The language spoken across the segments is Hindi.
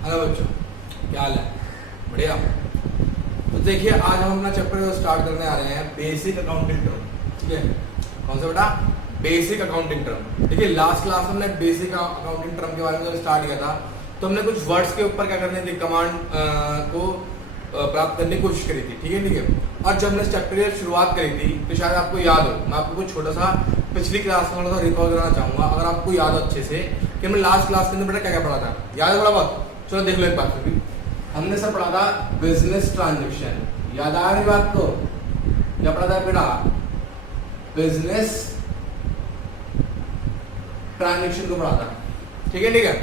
हेलो बच्चों, क्या हाल है? बढ़िया। तो देखिए, आज हम अपना चैप्टर स्टार्ट करने आ रहे हैं बेसिक अकाउंटिंग टर्म। ठीक है, कौन सा बेटा? Basic accounting term. देखिए, लास्ट क्लास में हमने बेसिक अकाउंटिंग टर्म के बारे में जब स्टार्ट किया था तो हमने कुछ वर्ड्स के ऊपर क्या करने थे, कमांड को प्राप्त करने की कोशिश करी थी। ठीक है, ठीक है। और जब हमने इस चैप्टर की शुरुआत करी थी तो शायद आपको याद हो, मैं आपको कुछ छोटा सा पिछली क्लास में थोड़ा रिकॉल कराना चाहूंगा, अगर आपको याद हो अच्छे से कि हमने लास्ट क्लास के अंदर बेटा क्या क्या पढ़ा था। याद है थोड़ा बहुत? चलो देख लो एक बात। फिर हमने सब पढ़ा था बिजनेस ट्रांजेक्शन। याद आ रही बात को? क्या पढ़ा था बेटा? बिजनेस ट्रांजेक्शन को पढ़ा था। ठीक है, ठीक है।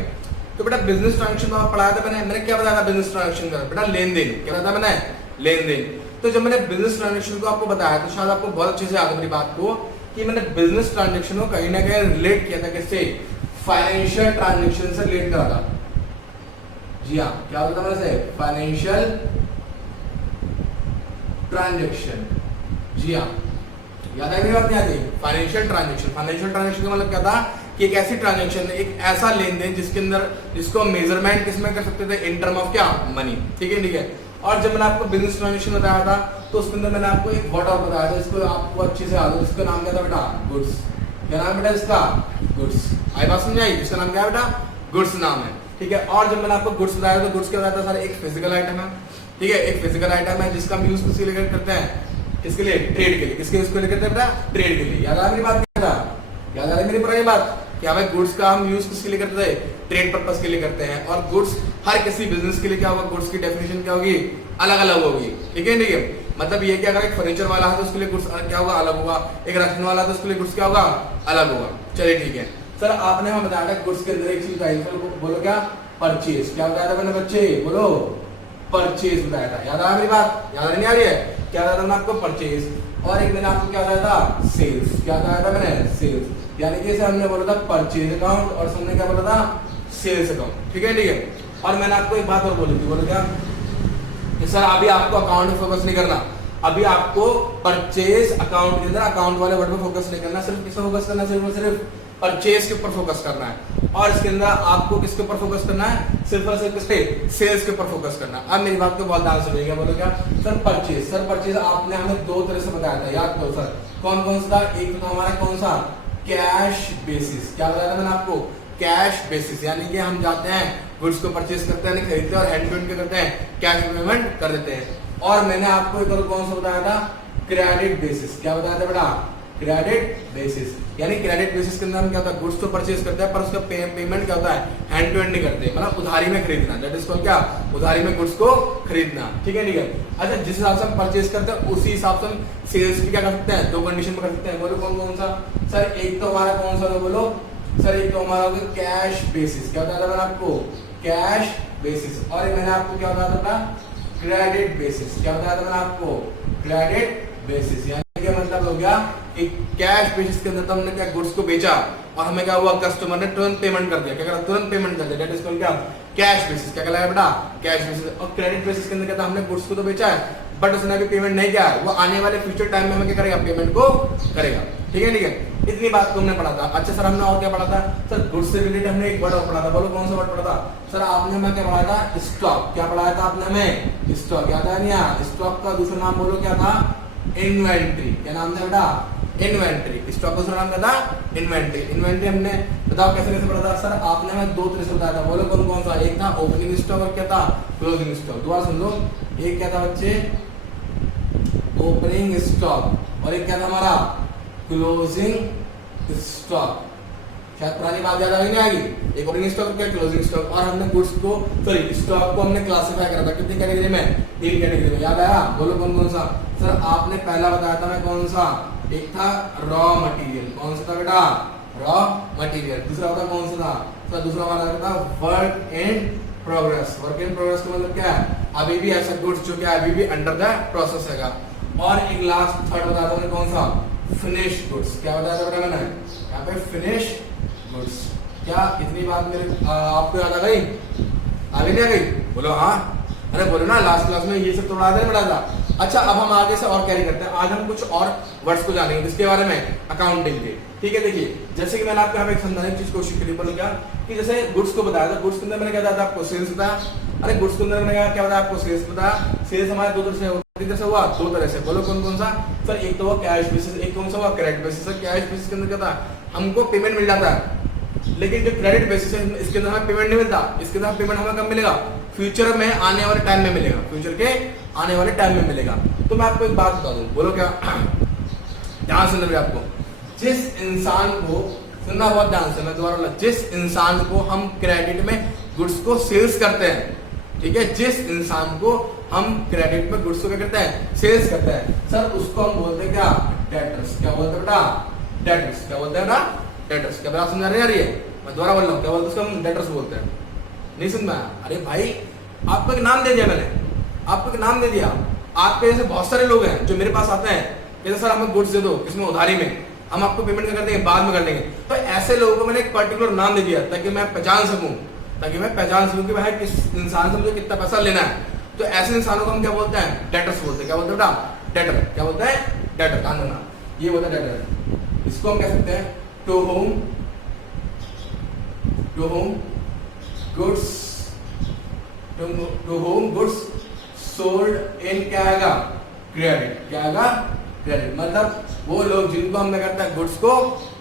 तो बेटा बिजनेस ट्रांजेक्शन में पढ़ाया था मैंने क्या बताया था बिजनेस ट्रांजेक्शन का? बेटा लेन देन। क्या बताया था मैंने? लेन देन। तो जब मैंने बिजनेस ट्रांजेक्शन को आपको बताया तो शायद आपको बहुत अच्छे से याद है मेरी बात को कि मैंने बिजनेस ट्रांजेक्शन को कहीं ना कहीं रिलेट किया था किससे? फाइनेंशियल ट्रांजेक्शन से रिलेट करा था। जी हाँ, क्या होता था वैसे? Financial transaction. जी हाँ, याद है मेरी बात? नहीं आती? Financial transaction. फाइनेंशियल ट्रांजेक्शन का मतलब क्या था कि एक ऐसी ट्रांजेक्शन, एक ऐसा लेन देन जिसके अंदर जिसको मेजरमेंट किसमें कर सकते थे? इन टर्म ऑफ क्या? मनी। ठीक है, ठीक है। और जब मैंने आपको बिजनेस ट्रांजेक्शन बताया था तो उसके अंदर मैंने आपको एक वर्ड और बताया था, इसको आपको अच्छे से याद हो, जिसका नाम क्या था बेटा? गुड्स। क्या नाम बेटा इसका? गुड्स। आई बात समझ आई? जिसका नाम क्या है बेटा? गुड्स नाम है। ठीक है। और जब मैंने आपको गुड्स बताया तो गुड्स क्या बताया था? सर एक फिजिकल आइटम है। ठीक है, एक फिजिकल आइटम है जिसका हम यूज किसके लिए करते हैं? किसके लिए? ट्रेड के लिए। किसके यूज करते हैं बेटा? ट्रेड के लिए। याद आ मेरी बात? क्या था? याद आ रही मेरी पुरानी बात कि हमें गुड्स का हम यूज किसके लिए करते थे? ट्रेड पर्पस के लिए करते हैं। और गुड्स हर किसी बिजनेस के लिए क्या होगा? गुड्स की डेफिनेशन क्या होगी? अलग अलग होगी। ठीक है, ठीक है। मतलब ये कि अगर एक फर्नीचर वाला है तो उसके लिए गुड्स क्या होगा? अलग होगा। एक राशन वाला है तो उसके लिए गुड्स क्या होगा? अलग होगा। चलिए ठीक है। सर आपने हमें बताया था गुड्स के अंदर एक चीज बताई, बोलो क्या? परचेज। क्या बताया था मैंने बच्चे? बोलो परचेज बताया था। याद आ मेरी बात? याद नहीं आ रही है? क्या बताया था मैंने आपको? परचेज। और एक मैंने आपको क्या बताया था? सेल्स। क्या बताया था मैंने? सेल्स। यानी कि हमने बोला था परचेज अकाउंट और हमने क्या बोला था? Sales account. ठीक है, ठीक है। और मैंने आपको एक बात और बोली थी, बोलो क्या? कि सर अभी आपको अकाउंट में फोकस नहीं करना, अभी आपको परचेज अकाउंट के अंदर अकाउंट वाले वर्ड पे फोकस नहीं करना, सिर्फ किस पे फोकस करना? सिर्फ और सिर्फ परचेज के ऊपर फोकस करना है। और इसके अंदर आपको किसके ऊपर फोकस करना है? सिर्फ और सिर्फ किस पे? सेल्स के ऊपर फोकस करना है। अब मेरी बात को बहुत ध्यान से सुनिएगा। बोलो क्या? Sir purchase. सर परचेज आपने हमें दो तरह से बताया था, याद करो सर। कौन कौन सा? एक तो हमारा कौन सा? Cash basis. क्या बताया था मैंने आपको? Cash basis. यानी कि हम जाते हैं गुड्स को परचेज करते हैं, खरीदते हैं और हैंड टू हैंड क्या करते हैं? कैश पेमेंट कर देते हैं। और मैंने आपको एक और कौन सा बताया था? Credit basis. क्या बताया था बेटा? Credit basis. यानी क्रेडिट बेसिस के अंदर हम क्या होता है? गुड्स तो परचेज करते हैं पर उसका पेमेंट क्या होता है? हैंड टू हैंड नहीं करते, मतलब उधारी में खरीदना। दैट इज कॉल्ड क्या? उधारी में गुड्स को खरीदना। ठीक है, ठीक है। अच्छा, जिस हिसाब से हम परचेज करते हैं उसी हिसाब से हम सेल्स भी क्या कर सकते हैं? दो कंडीशन में कर सकते हैं। बोलो कौन कौन सा? सर एक तो हमारा कौन सा? बोलो सर एक तो हमारा होगा कैश बेसिस। क्या बताया था मैंने आपको? Cash basis. और मैंने आपको क्या बताया था? Credit basis. क्या बताया था मैंने आपको? Credit basis. यानी क्या मतलब हो गया कि कैश बेसिस के अंदर तो हमने क्या गुड्स को बेचा और हमें क्या हुआ? कस्टमर ने तुरंत पेमेंट कर दिया। क्या करा? तुरंत पेमेंट कर दिया। दैट इज कॉल्ड क्या? Cash basis. क्या कहलाया बेटा? Cash basis. और क्रेडिट बेसिस के अंदर क्या था? हमने गुड्स को तो बेचा है बट उसने अभी पेमेंट नहीं किया है, वो आने वाले फ्यूचर टाइम में हमें क्या करेगा? पेमेंट को करेगा। ठीक है, ठीक है। इतनी बात को हमने पढ़ा था। अच्छा सर हमने और क्या पढ़ा था? सर गुड्स से रिलेटेड हमने एक वर्ड और पढ़ा था। बोलो कौन सा वर्ड पढ़ा था? सर आपने हमें क्या पढ़ाया था? स्टॉक। क्या पढ़ाया था आपने हमें? स्टॉक। याद है नहीं? स्टॉक का दूसरा नाम बोलो क्या था? इन्वेंट्री। क्या नाम था बेटा? इन्वेंट्री। स्टॉक का दूसरा नाम क्या था? इन्वेंट्री। इन्वेंट्री हमने बताओ कैसे कैसे पढ़ा था? सर आपने हमें दो तरह से बताया था। बोलो कौन कौन सा? एक था ओपनिंग स्टॉक और क्या था? Closing stock. दोबारा सुन लो। एक क्या था बच्चे? ओपनिंग स्टॉक और एक क्या था हमारा? Closing stock. शायद पुरानी बात याद आ गई नहीं आएगी? एक ओपनिंग स्टॉक क्या? Closing stock. और हमने गुड्स को सॉरी स्टॉक को हमने क्लासिफाई करा था कितनी कैटेगरी में? तीन कैटेगरी में। याद आया? बोलो कौन कौन सा? सर आपने पहला बताया था मैं कौन सा? एक था रॉ मटेरियल। कौन सा था बेटा? Raw material. दूसरा होता कौन सा था? सर दूसरा वाला था work in progress. Work in progress का मतलब क्या है? अभी भी ऐसा गुड्स जो क्या अभी भी अंडर द प्रोसेस है। और एक लास्ट थर्ड बताया था कौन सा? Finish goods. क्या बताया था बेटा मैंने? यहाँ पे फिनिश गुड्स। क्या इतनी बात मेरे आपको याद आ गई? आगे नहीं आ गई? बोलो हाँ। अरे बोलो ना, लास्ट क्लास में ये सब तो पढ़ा था। अच्छा अब हम आगे से और कैरी करते हैं। आज हम कुछ और वर्ड्स को जानेंगे किसके बारे में? अकाउंटिंग के। ठीक है, देखिए जैसे कि मैंने आपको यहाँ पे समझाने की कोशिश करी, बोलो क्या कि जैसे गुड्स को बताया था, गुड्स के अंदर मैंने क्या बताया था आपको, सेल्स बताया। अरे गुड्स के अंदर मैंने क्या बताया आपको, सेल्स बताया। सेल्स हमारे दो तरह से हुआ, दो तरह से, बोलो कौन कौन सा सर? एक तो हुआ कैश बेसिस, एक कौन सा हुआ, क्रेडिट बेसिस। कैश बेसिस के अंदर क्या था, हमको पेमेंट मिल जाता है, लेकिन जो क्रेडिट बेसिस है इसके अंदर हमें पेमेंट नहीं मिलता। इसके अंदर पेमेंट हमें कब मिलेगा, फ्यूचर में आने वाले टाइम में मिलेगा, फ्यूचर के आने वाले टाइम में मिलेगा। तो मैं आपको एक बात बता दूं, बोलो क्या, ध्यान से सुनिए आपको, जिस इंसान को, सुनना बहुत ध्यान से, मैं दोबारा बोला, जिस इंसान को हम क्रेडिट में गुड्स को सेल्स करते हैं, ठीक है, जिस इंसान को हम क्रेडिट में गुड्स को क्या करते हैं, सेल्स करते हैं, सर उसको हम बोलते हैं क्या, डेटर्स। क्या बोलते हैं बेटा, डेटर्स। क्या बोलते हैं ना, डेटर्स। क्या बात समझा रही है? मैं दोबारा बोल रहा हूँ, क्या बोलते हैं उसको हम, डेटर्स बोलते हैं। नहीं समझ में आया? अरे भाई आपको एक नाम दे दिया मैंने, आपको एक नाम दे दिया। आपके जैसे बहुत सारे लोग हैं जो मेरे पास आते हैं, कहते सर हमें गुड्स दे दो, किसमें, उधारी में, हम आपको पेमेंट कर देंगे, बाद में कर देंगे। तो ऐसे लोगों को मैंने एक पर्टिकुलर नाम दे दिया ताकि मैं पहचान सकूं, कि भाई किस इंसान से मुझे कितना पैसा लेना है। तो ऐसे इंसानों को हम क्या बोलते हैं, डेटर्स बोलते हैं। क्या बोलते हैं बेटा, डेटर। क्या बोलते हैं, डेटर। कान देना, ये बोलते हैं डेटर। इसको हम कह सकते हैं to whom goods, to whom goods sold in क्या आएगा, क्रेडिट। क्या आएगा, क्रेडिट। मतलब वो लोग जिनको हमने करता है गुड्स को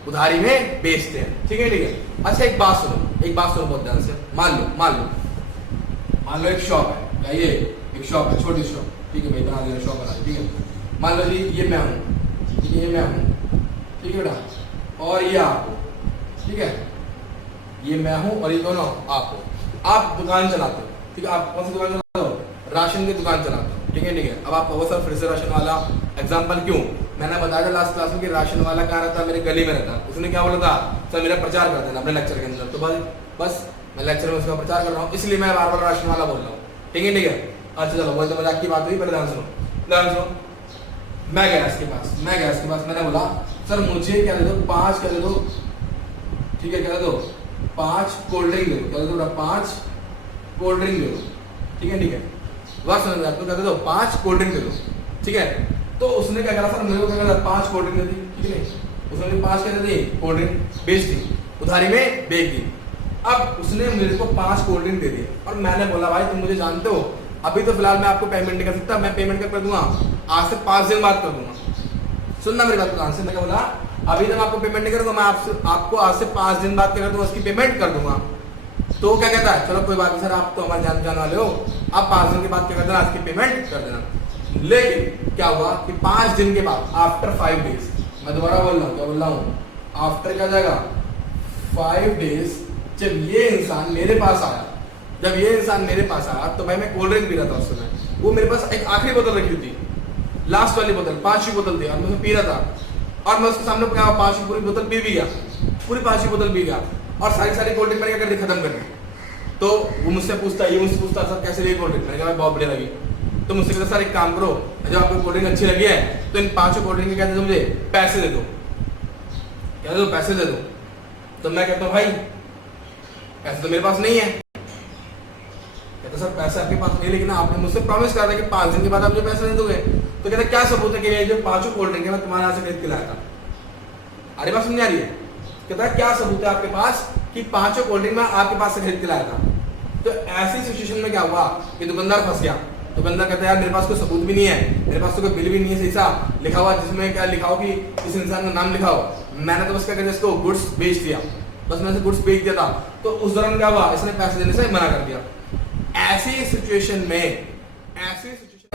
उधारी में बेचते हैं। ठीक है, ठीक है। अच्छा एक बात सुनो बहुत ध्यान से। मान लो एक शॉप है, क्या ये एक शॉप है, छोटी शॉप, ठीक है भाई, बना दिया शॉप बना दी, ठीक है। मान लो जी ये मैं हूँ, ठीक है, ये मैं हूँ, ठीक है बेटा, और ये आप हो, ठीक है, ये मैं हूँ और ये दोनों आप हो। आप दुकान चलाते हो, ठीक है, आप कौन सी दुकान चलाते हो, राशन की दुकान चलाते हो, ठीक है, ठीक है। अब आप कहो सर फिर से राशन वाला एग्जाम्पल क्यों, मैंने बताया था लास्ट क्लास में कि राशन वाला कहाँ रहता है, मेरे गली में रहता। उसने क्या बोला था, सर मेरा प्रचार कर देना अपने लेक्चर के अंदर। तो बस मैं लेक्चर में उसका प्रचार कर रहा हूँ, इसलिए मैं बार बार राशन वाला बोल रहा हूँ। ठीक है, ठीक है। अच्छा चलो, वो तो मजाक की बात हुई, पहले ध्यान सुनो। मैं गया इसके पास, मैंने बोला सर मुझे क्या दे दो, 5 क्या दे दो, ठीक है, क्या दे दो, 5 कोल्ड ड्रिंक दे दो। क्या दे दो, 5 कोल्ड ड्रिंक दे दो। ठीक है, ठीक है, बात समझ में, क्या दे दो, 5 कोल्ड ड्रिंक दे दो। ठीक है, तो उसने क्या करा सर, मेरे को क्या करा, 5 कोल्ड ड्रिंक दे दी, ठीक है, उसने 5 क्या दे दी, कोल्ड ड्रिंक बेच दी, उधारी में बेच दी। अब उसने मेरे को 5 कोल्ड ड्रिंक दे दिए और मैंने बोला भाई तुम मुझे जानते हो, अभी तो फिलहाल मैं आपको पेमेंट नहीं कर सकता, मैं पेमेंट कर दूंगा आज से 5 दिन बाद कर दूंगा। सुनना मेरी बात ध्यान से, मैं क्या बोला, अभी तो मैं आपको पेमेंट नहीं करूंगा, मैं आपको आज से 5 दिन बाद क्या कर दूंगा, उसकी पेमेंट कर दूंगा। तो क्या कहता है, चलो कोई बात नहीं सर, आप तो हमारे जान वाले हो, आप 5 दिन के बाद क्या कर देना, आज की पेमेंट कर देना। लेकिन क्या हुआ कि 5 दिन के बाद, आफ्टर 5 डेज, मैं दोबारा बोल रहा हूँ, क्या बोल रहा हूँ, आफ्टर क्या जाएगा, 5 डेज, जब ये इंसान मेरे पास आया, तो भाई मैं कोल्ड ड्रिंक पी रहा था उस समय, वो मेरे पास एक आखिरी बोतल रखी थी, लास्ट वाली बोतल, 5वीं बोतल थी और मैं पी रहा था और मैं उसके सामने क्या 5वीं पूरी बोतल पी भी गया, पूरी 5वीं बोतल पी गया और सारी कोल्ड ड्रिंक मैंने क्या कर दी, खत्म कर दी। तो वो मुझसे पूछता सर कैसे लगी कोल्ड ड्रिंक, मैंने कहा बहुत बढ़िया लगी। तो मुझसे कहता सर एक काम करो, जब आपको कोल्ड ड्रिंक अच्छी लगी है तो इन 5 कोल्ड ड्रिंक के कहते मुझे पैसे दे दो, क्या दो, पैसे दे दो। तो मैं कहता हूँ भाई पैसे तो मेरे पास नहीं है। कहता सर पैसे आपके पास नहीं, लेकिन आपने मुझसे प्रॉमिस करा था कि 5 दिन के बाद आप मुझे पैसे दे दोगे। तो कहता क्या सबूत है कि ये जो 5 कोल्ड ड्रिंक है मैं तुम्हारे यहाँ से खरीद के लाया था। अरे बात समझ आ रही है? कहता क्या सबूत है आपके पास कि 5 कोल्ड ड्रिंक मैं आपके पास से खरीद के लाया था। तो ऐसी सिचुएशन में क्या हुआ कि दुकानदार फंस गया। दुकानदार कहता है यार मेरे पास कोई सबूत भी नहीं है, मेरे पास तो कोई बिल भी नहीं है सही सा लिखा हुआ, जिसमें क्या लिखाओ कि इस इंसान का नाम लिखाओ। मैंने तो बस क्या कहते इसको गुड्स बेच दिया, बस मैंने गुड्स बेच दिया था। तो उस दौरान क्या हुआ, इसने पैसे देने से मना कर दिया। ऐसी सिचुएशन में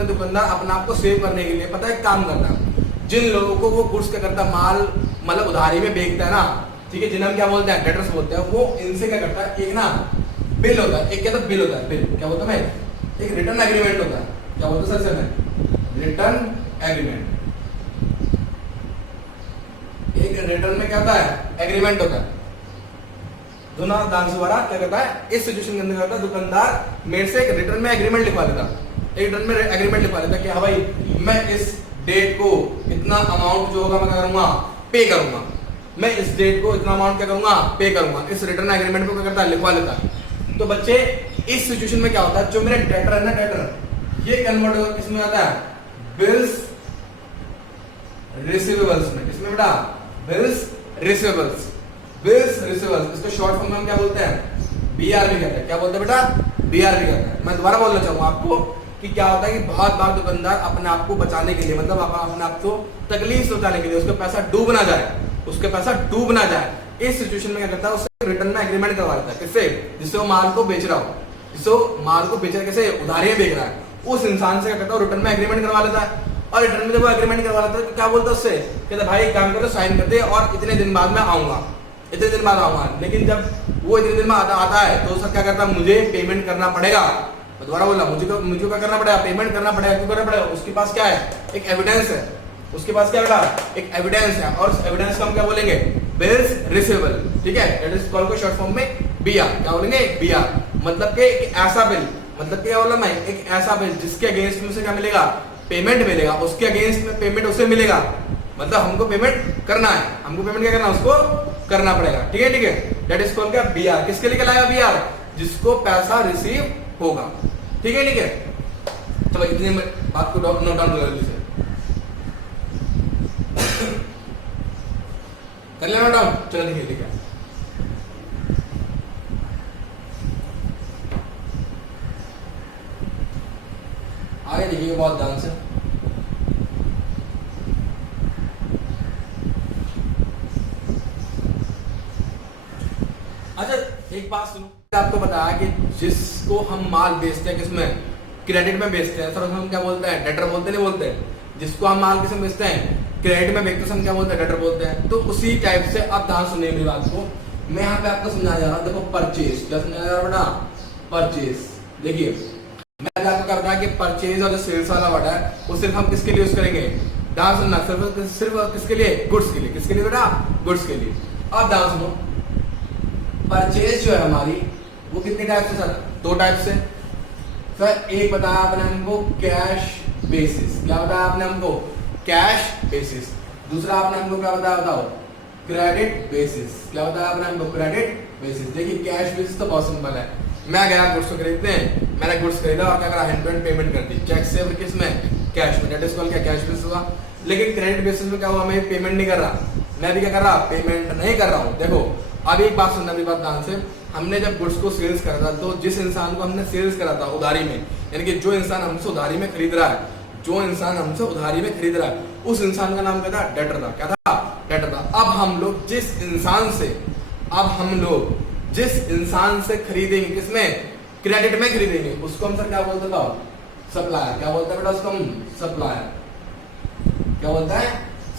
दुकानदार अपने आप को सेव करने के लिए पता है काम करता है, जिन लोगों को वो गुड्स क्या करता है, माल मतलब उधारी में बेचता है ना, ठीक है, जिन्हें हम क्या बोलते हैं, डेटर्स बोलते हैं, वो इनसे क्या करता है, एक ना बिल होता है, एक क्या बिल होता है, बिल क्या बोलता है, एक रिटर्न एग्रीमेंट होता है। क्या बोलते हैं सर, रिटर्न एग्रीमेंट। एक रिटर्न में क्या होता है, एग्रीमेंट होता है। दोनों दान से बड़ा क्या करता है, इस सिचुएशन के अंदर करता है, दुकानदार मेरे से एक रिटर्न में एग्रीमेंट लिखवा देता, एक रिटर्न में एग्रीमेंट लिखवा देता कि हाँ भाई मैं इस डेट को इतना अमाउंट जो होगा मैं क्या करूंगा, पे करूंगा, मैं इस डेट को इतना अमाउंट क्या करूंगा, पे करूंगा। इस रिटर्न एग्रीमेंट को क्या करता है, लिखवा लेता है। तो बच्चे इस सिचुएशन में क्या होता है, जो मेरे डेटर है ना, डेटर ये कन्वर्ट होकर किसमें आता है, बिल्स रिसीवेबल्स में। किसमें बेटा, बिल्स रिसीवेबल्स, बिल्स रिसीवेबल्स, इसको शॉर्ट फॉर्म में हम क्या बोलते हैं, बीआरबी कहते हैं। क्या बोलते हैं बेटा, बीआरबी कहते हैं। मैं दोबारा बोलना चाहूंगा आपको कि क्या होता है कि बहुत बार दुकानदार अपने आप को बचाने के लिए, मतलब अपने आप को तकलीफ से बचाने के लिए, उसका पैसा डूब ना जाए, उसके पैसा डूब ना जाए, इस सिचुएशन में क्या करता है, उससे रिटर्न में एग्रीमेंट करवा लेता है। किससे, जिससे वो माल को बेच रहा हो, जिससे वो माल को बेच रहा है, कैसे उधारी बेच रहा है, उस इंसान से क्या करता है, रिटर्न में एग्रीमेंट करवा लेता है। और रिटर्न में जब वो एग्रीमेंट करवा लेता है तो क्या बोलता है उससे, कहता भाई एक काम करो, साइन कर दे और इतने दिन बाद मैं आऊंगा, इतने दिन बाद आऊंगा। लेकिन जब वो इतने दिन में आता है तो सर क्या करता है, मुझे पेमेंट करना पड़ेगा। दोबारा बोला, मुझे क्या करना पड़ेगा, पेमेंट करना पड़ेगा। क्यों करना पड़ेगा, उसके पास क्या है, एक एविडेंस है, उसके पास क्या है, एक एविडेंस है, और उस एविडेंस को हम क्या बोलेंगे, बिल्स रिसीवेबल। ठीक है, दैट इज कॉल्ड को शॉर्ट फॉर्म में बीआर। क्या बोलेंगे, बीआर, मतलब कि एक ऐसा बिल, मतलब क्या बोला मैं, एक ऐसा बिल जिसके अगेंस्ट में से क्या मिलेगा, पेमेंट मिलेगा, उसके अगेंस्ट में पेमेंट उसे मिलेगा, मतलब हमको पेमेंट करना है, हमको पेमेंट क्या करना है, उसको करना पड़ेगा। ठीक है, ठीक है, दैट इज कॉल्ड क्या, बीआर। किसके लिए कहलाएगा बीआर, जिसको पैसा रिसीव होगा। ठीक है, ठीक है, चलो इतनी बात को नोट डाउन कर लीजिए, कर लिया नोट डाउन। चलो देखिए, ठीक है, आगे देखिए बहुत ध्यान से। अच्छा एक बात सुनो, आपको बताया कि जिसको हम माल बेचते हैं किसमें, क्रेडिट में बेचते हैं, सर उसमें हम क्या बोलते हैं, डेटर बोलते नहीं बोलते। जिसको हम माल किसमें बेचते हैं, क्रेडिट में बेचते हैं, हम क्या बोलते हैं, डेटर बोलते हैं। तो उसी टाइप से आप ध्यान सुनिए मेरी बात को, मैं यहाँ पे आपको समझाया जा रहा हूँ। देखो परचेज, क्या समझाया जा रहा है बेटा, परचेज। देखिए मैं आपको कर रहा है कि परचेज और जो सेल्स वाला वर्ड है वो सिर्फ हम किसके लिए यूज करेंगे, ध्यान सुनना, सिर्फ किसके लिए, गुड्स के लिए। किसके लिए बेटा, गुड्स के लिए। अब ध्यान सुनो, परचेज जो है हमारी वो कितने टाइप से सर, दो टाइप से। सर एक बताया आपने हमको कैश बेसिस, क्या बताया आपने हमको, कैश बेसिस। दूसरा आपने हमको क्या बताया, बताओ, क्रेडिट बेसिस। क्या बताया आपने हमको, क्रेडिट बेसिस। देखिए कैश बेसिस तो बहुत सिंपल है, मैं गया गुड्स को खरीदने, मैंने गुड्स खरीदा और क्या करा, हैंड टू हैंड पेमेंट कर दी, चेक से और किस में, कैश में, दैट इज कॉल्ड क्या, कैश बेसिस हुआ। लेकिन क्रेडिट बेसिस में क्या हुआ, मैं पेमेंट नहीं कर रहा, मैं भी क्या कर रहा, पेमेंट नहीं कर रहा हूँ। देखो अब एक बात सुनना, मेरी बात ध्यान से, हमने जब गुड्स को सेल्स करा था तो जिस इंसान को हमने सेल्स करा था उधारी में, यानी कि जो इंसान हमसे उधारी में खरीद रहा है, जो इंसान हमसे उधारी में खरीद रहा है, उस इंसान का नाम क्या था, डेटर था। क्या था, डेटर था। अब हम लोग जिस इंसान से खरीदेंगे, किसमें, क्रेडिट में खरीदेंगे, उसको हम सर क्या बोलते था, सप्लायर। क्या बोलते हैं बेटा उसको हम, सप्लायर। क्या बोलता है,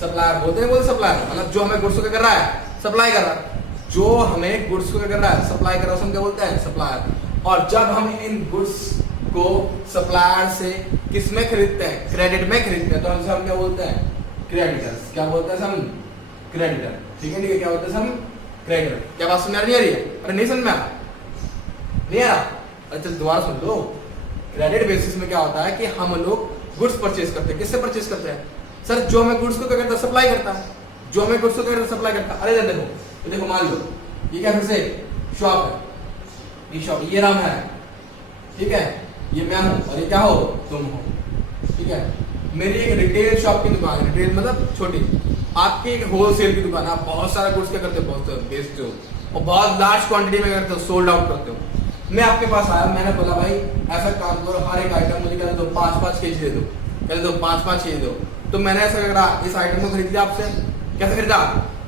सप्लायर बोलते हैं, बोलते सप्लायर, मतलब जो हमें गुड्स को क्या कर रहा है, सप्लाई कर रहा है, जो हमें गुड्स को क्या कर रहा है, सप्लाई कर रहा है, उसको हम क्या बोलते हैं, सप्लायर। और जब हम इन गुड्स को सप्लायर से किसमें खरीदते हैं, क्रेडिट में खरीदते हैं, तो हम क्या बोलते हैं, क्रेडिटर्स। क्या बोलते हैं हम, क्रेडिटर। ठीक है, ठीक है, क्या बोलते हैं हम, क्रेडिटर। क्या बात समझ नहीं आ रही है, अरे नहीं समझ में आया, नहीं आ रहा, अच्छा दोबारा सुन लो। क्रेडिट बेसिस में क्या होता है कि हम लोग गुड्स परचेज करते हैं, किससे परचेज करते हैं, सर जो हमें गुड्स को क्या करता है, सप्लाई करता है, जो हमें गुड्स को क्या करता है, सप्लाई करता है। अरे देखो, देखो मान लो ये क्या फिर से शॉप है, ये शॉप, ये नाम है, ठीक है, ये मैं हूं और ये क्या हो, तुम हो। ठीक है, मेरी एक रिटेल शॉप की दुकान है, रिटेल मतलब छोटी, आपकी एक होलसेल की दुकान है, आप बहुत सारा गुड्स क्या करते हो, बहुत बेचते हो और बहुत लार्ज क्वांटिटी में करते हो, सोल्ड आउट करते हो। मैं आपके पास आया, मैंने बोला भाई ऐसा काम करो, हर एक आइटम मुझे कहते दो 5-5 केजी दे दो, कहते दो 5-5 केजी दो। तो मैंने ऐसा करा, इस आइटम को खरीद लिया आपसे, कैसे खरीदा,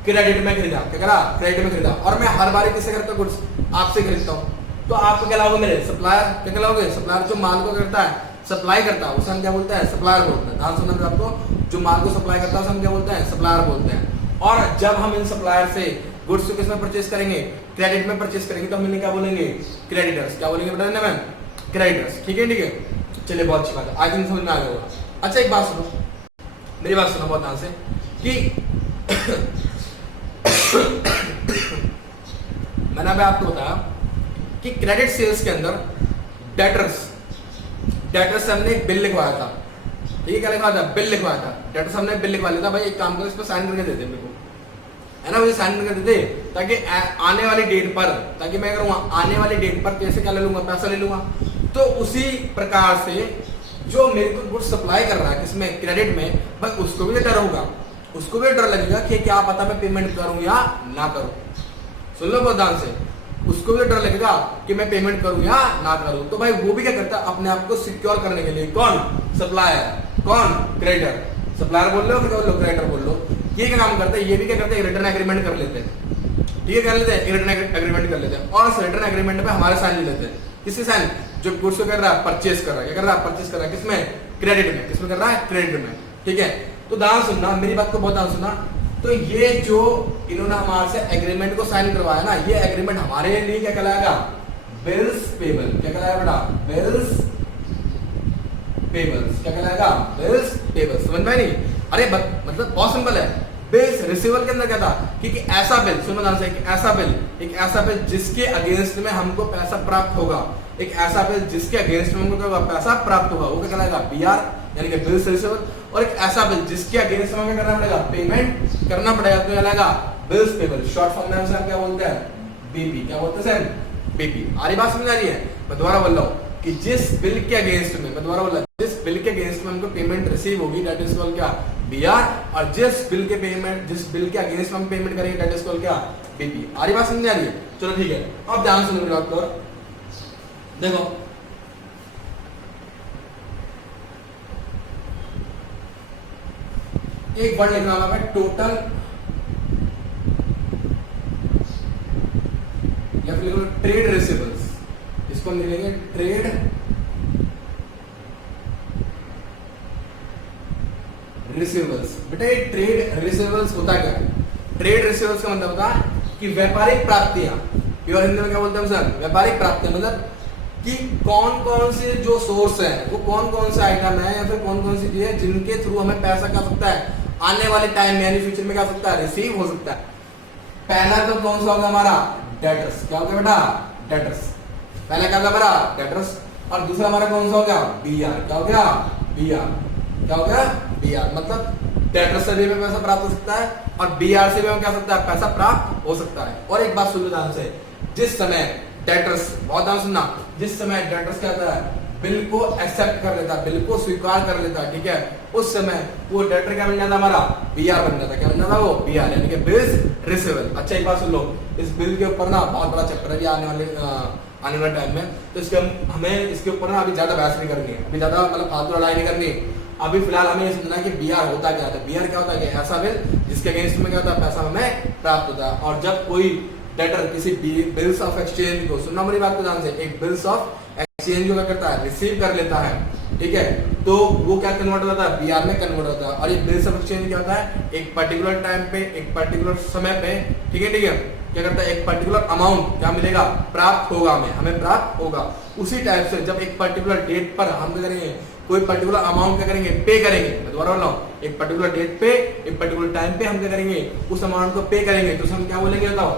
क्रेडिट में खरीदा। क्या करा, क्रेडिट में खरीदा। और मैं हर बार किससे करता हूँ, गुड्स आपसे खरीदता हूँ, तो आपको क्या लाओगे, मेरे सप्लायर। क्या कहलाओगे, सप्लायर। जो माल को करता है, सप्लाई करता है, उसे हम क्या बोलते हैं, सप्लायर बोलते हैं। ध्यान सुनना आपको, जो माल को सप्लाई करता है उसे हम क्या बोलते हैं, सप्लायर बोलते हैं। और जब हम इन सप्लायर से गुड्स को किसमें परचेज करेंगे, क्रेडिट में परचेज करेंगे, तो हम इन्हें क्या बोलेंगे, क्रेडिटर्स। क्या बोलेंगे बेटा मैम, क्रेडिटर्स। ठीक है, ठीक है, चलिए बहुत अच्छी बात है, आज दिन समझ में आ गया होगा। अच्छा एक बात सुनो, मेरी बात सुनो बहुत ध्यान से कि मैंने अभी आपको बताया कि क्रेडिट सेल्स के अंदर डेटर्स से हमने एक बिल लिखवाया था। ठीक है, क्या लिखवाया था, बिल लिखवाया था। डेटर्स से हमने बिल लिखवा लिया था, भाई एक काम करो, इस पर साइन करके दे दे मेरे को, है ना, मुझे साइन करके दे दे, ताकि आने वाली डेट पर, ताकि मैं करूँगा आने वाली डेट पर कैसे क्या ले लूंगा, पैसा ले लूंगा। तो उसी प्रकार से जो मेरे को गुड्स सप्लाई कर रहा है किसमें, क्रेडिट में, भाई उसको भी डर होगा, उसको भी डर लगेगा कि क्या पता मैं पेमेंट करूं या ना करूं। सुन लो बहुत ध्यान से, उसको भी डर लगेगा कि मैं पेमेंट करूं या ना करूं। तो भाई वो भी क्या करता है अपने आप को सिक्योर करने के लिए, कौन? सप्लायर, कौन? क्रेडिटर। सप्लायर बोल लो, क्या बोल लो? क्रेडिटर बोल लो। ये क्या काम करता है? ये भी क्या करते हैं? रिटर्न एग्रीमेंट कर लेते हैं। ठीक है, कर लेते हैं, रिटर्न एग्रीमेंट कर लेते हैं और रिटर्न एग्रीमेंट पे हमारे साइन ले लेते हैं। किससे साइन? जो गुड्स को कर रहा है परचेज कर रहा है, क्या कर रहा है? परचेज कर रहा है। किसमें? क्रेडिट में। किसमें कर रहा है? क्रेडिट में। ठीक है, तो ध्यान सुनना, मेरी बात को बहुत ध्यान सुनना। तो ये जो इन्होंने हमारे से एग्रीमेंट को साइन करवाया ना, ये एग्रीमेंट हमारे लिए क्या कहलाएगा? Bills payable. क्या कहलाएगा बेटा? Bills payables. क्या कहलाएगा? Bills payables. समझ में नहीं? अरे मतलब बहुत सिंपल है। बिल्स रिसीवेबल के अंदर क्या था कि ऐसा बिल, सुनो ध्यान से, एक ऐसा बिल जिसके अगेंस्ट में हमको पैसा प्राप्त होगा, एक ऐसा बिल जिसके अगेंस्ट में हमको पैसा प्राप्त होगा, वो क्या कहलाएगा? बीआर, यानी कि बिल्स रिसीवेबल। और एक ऐसा बिल जिसके अगेंस्ट में क्या करना पड़ेगा? पेमेंट करना पड़ेगा, तो कहलाएगा बिल्स पेबल। शॉर्ट फॉर्म में हम क्या बोलते हैं? बीपी। क्या बोलते हैं सर? बीपी। आ रही बात समझ आ रही है? मैं दोबारा बोल रहा हूँ कि जिस बिल के अगेंस्ट में, मैं दोबारा बोल रहा हूँ, जिस बिल के अगेंस्ट में हमको पेमेंट रिसीव होगी, दैट इज कॉल्ड क्या? बीआर। और जिस बिल के अगेंस्ट में हम पेमेंट करेंगे, दैट इज कॉल्ड क्या? बीपी। आ रही बात समझ आ रही है? चलो ठीक है, अब ध्यान सुनो मेरी बात को। देखो एक वर्ड लिखना होगा टोटल, या फिर लिखो ट्रेड रिसीवेबल्स। इसको हम लिखेंगे ट्रेड रिसीवेबल्स। बेटा ये ट्रेड रिसीवेबल्स होता क्या है? ट्रेड रिसीवेबल्स का मतलब होता है कि व्यापारिक प्राप्तियां। प्योर हिंदी में क्या बोलते हैं सर? व्यापारिक प्राप्तियां। मतलब कि कौन कौन से जो सोर्स है, वो कौन कौन से आइटम है या फिर कौन कौन सी चीजें जिनके थ्रू हमें पैसा क्या सकता है आने वाले टाइम में यानी फ्यूचर में क्या सकता है? रिसीव हो सकता है। पहला तो कौन सा होगा हमारा? डेटर्स। क्या होगा बेटा? डेटर्स। पहला क्या होगा हमारा? डेटर्स। और दूसरा हमारा कौन सा हो गया? बीआर। क्या हो गया? बीआर। क्या हो गया? बीआर। मतलब डेटर्स से भी हमें पैसा प्राप्त हो सकता है और बीआर से भी हमें क्या सकता है? पैसा प्राप्त हो सकता है। और एक बात सुन लो ध्यान से, जिस समय डेटर्स, बहुत ध्यान सुनना, जिस समय डेटर्स क्या होता है? बिल को एक्सेप्ट कर लेता है, बिल को स्वीकार कर लेता है, ठीक है, उस समय वो डेटर क्या बन जाता हमारा? बीआर बन जाता। क्या बन जाता? वो बीआर, यानी कि बिल्स रिसीवेबल। अच्छा एक बात सुन लो, इस बिल के ऊपर ना बहुत बड़ा चैप्टर है आने वाले टाइम में, तो इसके हमें इसके ऊपर ना अभी ज्यादा बहस नहीं करनी है, अभी ज्यादा मतलब फालतू लड़ाई नहीं करनी। अभी फिलहाल हमें ये समझना है कि बीआर होता क्या है। बीआर क्या होता है? ऐसा बिल जिसके अगेंस्ट में क्या होता है? पैसा हमें प्राप्त होता है। और जब कोई डेटर किसी बिल्स ऑफ एक्सचेंज को, सुनना मेरी बात को ध्यान से, एक बिल्स ऑफ एक्सचेंज को क्या करता है? रिसीव कर लेता है, ठीक है, तो वो क्या कन्वर्ट होता है? बीआर में कन्वर्ट होता है। और ये बिल्स ऑफ एक्सचेंज क्या होता है? एक पर्टिकुलर टाइम पे, एक पर्टिकुलर समय पे, ठीक है, क्या करता है? एक पर्टिकुलर अमाउंट क्या मिलेगा? प्राप्त होगा, हमें प्राप्त होगा। उसी टाइप से जब एक पर्टिकुलर डेट पर हम क्या करेंगे? कोई पर्टिकुलर अमाउंट क्या करेंगे? पे करेंगे। मैं दोबारा बोल रहा हूँ, एक पर्टिकुलर डेट पे, एक पर्टिकुलर टाइम पे हम क्या करेंगे? उस अमाउंट को पे करेंगे, तो हम क्या बोलेंगे? बताओ,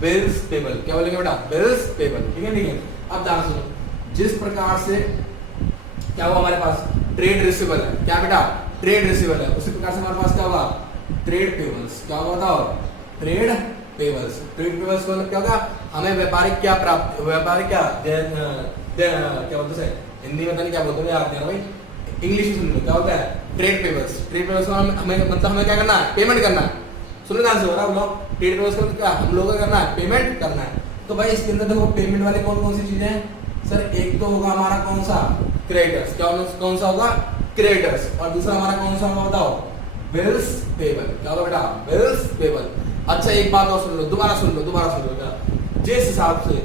बिल्स पेबल। क्या बोलेंगे बेटा? Bills payable. ठीक है, ठीक है। अब ध्यान सुनो, जिस प्रकार से क्या हुआ हमारे पास? ट्रेड रिसीवेबल है। क्या बेटा? ट्रेड रिसीवेबल है। उसी प्रकार से हमारे पास क्या होगा? Trade payables. क्या होगा बताओ? Trade payables. ट्रेड पेबल्स मतलब क्या होगा? हमें व्यापारिक क्या प्राप्त, व्यापारिक क्या क्या बोलते हैं हिंदी में, क्या बोलते हैं यार भाई, इंग्लिश में सुन लो, क्या होता है? Trade payables. ट्रेड पेबल्स हमें मतलब हमें क्या करना है? पेमेंट करना है। सुनो ध्यान से हो रहा है, ट्रेड पेबल्स का क्या हम लोगों को करना है? पेमेंट करना है। तो भाई इसके अंदर देखो पेमेंट वाले कौन कौन सी चीजें हैं सर? एक तो होगा हमारा कौन सा? क्रेडिटर्स। क्या कौन सा होगा? क्रेडिटर्स। और दूसरा हमारा कौन सा होगा बताओ? Bills payable. क्या होगा बेटा? Bills payable. अच्छा एक बात और सुन लो, दोबारा सुन लो। जिस हिसाब से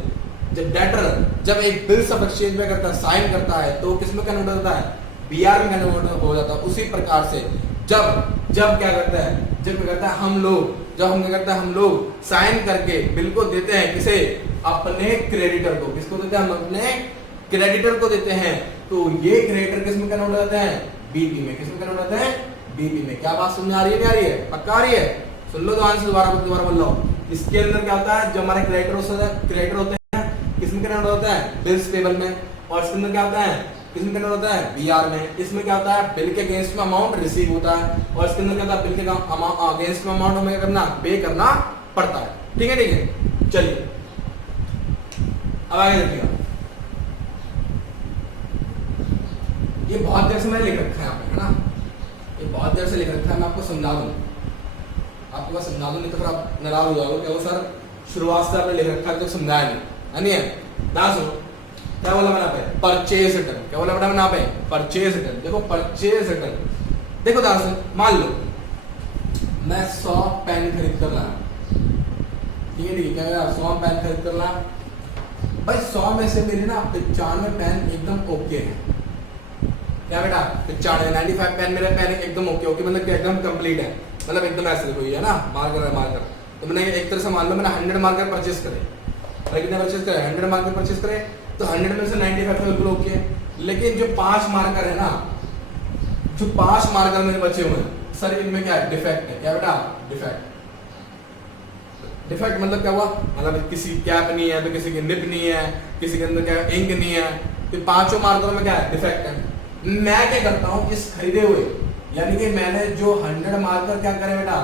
जब डेटर जब एक बिल्स ऑफ एक्सचेंज में करता है, साइन करता है, तो किसमें कन्वर्ट होता है? बीआर में कन्वर्ट हो जाता है। उसी प्रकार से जब क्या करता है? जब क्या करता है हम लोग साइन करके बिल को देते हैं, किसे? अपने क्रेडिटर को। किसको देते हैं? हम अपने क्रेडिटर को देते हैं। तो ये क्रेडिटर किसमें कन्वर्ट हो जाते हैं? बीपी में। किसमें कन्वर्ट होते हैं? बीपी में। क्या बात समझ आ रही है? क्या आ रही है? पक्का आ रही है? सुन लो ध्यान से, दोबारा बोल रहा हूँ। इसके अंदर क्या होता है? जो हमारे क्रेडिटर होते हैं किसमें कन्वर्ट होता है? बिल्स पेबल में। और इसके अंदर क्या होता है? किसमें कन्वर्ट होता है? बीआर में। इसमें क्या होता है? बिल के अगेंस्ट में अमाउंट रिसीव होता है। और इसके अंदर क्या होता है? बिल के अगेंस्ट में अमाउंट हमें करना, पे करना पड़ता है। ठीक है। चलिए अब आगे देखिएगा, ये बहुत देर से मैंने लिख रखा है यहाँ पे, है ना? ये बहुत देर से लिख रखा है, मैं आपको समझा दूं। आपके पास समझा दो, नहीं तो फिर आप नाराज हो जाओगे क्या वो सर शुरुआत से आपने लिख रखा है तो समझाया नहीं है। ना सुनो क्या बोला मैंने पे, परचेज रिटर्न। क्या बोला मैंने पे, परचेज रिटर्न। देखो परचेज रिटर्न, देखो ध्यान से, मान लो मैं 100 पेन खरीद कर लाया, ठीक है क्या 100 पेन खरीद कर लाया भाई, 100 में से मेरे ना 95 पेन एकदम ओके है। क्या बेटा 95 पेन मेरे पेन एकदम ओके मतलब कि एकदम कंप्लीट है, मतलब एकदम ऐसे देखो ये है ना मार्कर। तो मैंने एक तरह से मान लो मैंने 100 मार्कर परचेस करे, भाई कितने परचेस करे 100 मार्कर परचेस करे, तो 100 में से 95 बिल्कुल ओके है। लेकिन जो 5 मार्कर है ना, जो 5 मार्कर मेरे बचे हुए हैं सर, इनमें क्या है डिफेक्ट है। क्या बेटा डिफेक्ट, डिफेक्ट मतलब क्या हुआ, मतलब किसी कैप नहीं है तो किसी की निप नहीं है, किसी के अंदर क्या इंक नहीं है, तो 5 मार्करों में क्या है डिफेक्ट है। मैं क्या करता हूँ इस खरीदे हुए, यानी कि मैंने जो 100 मार्कर क्या करे बेटा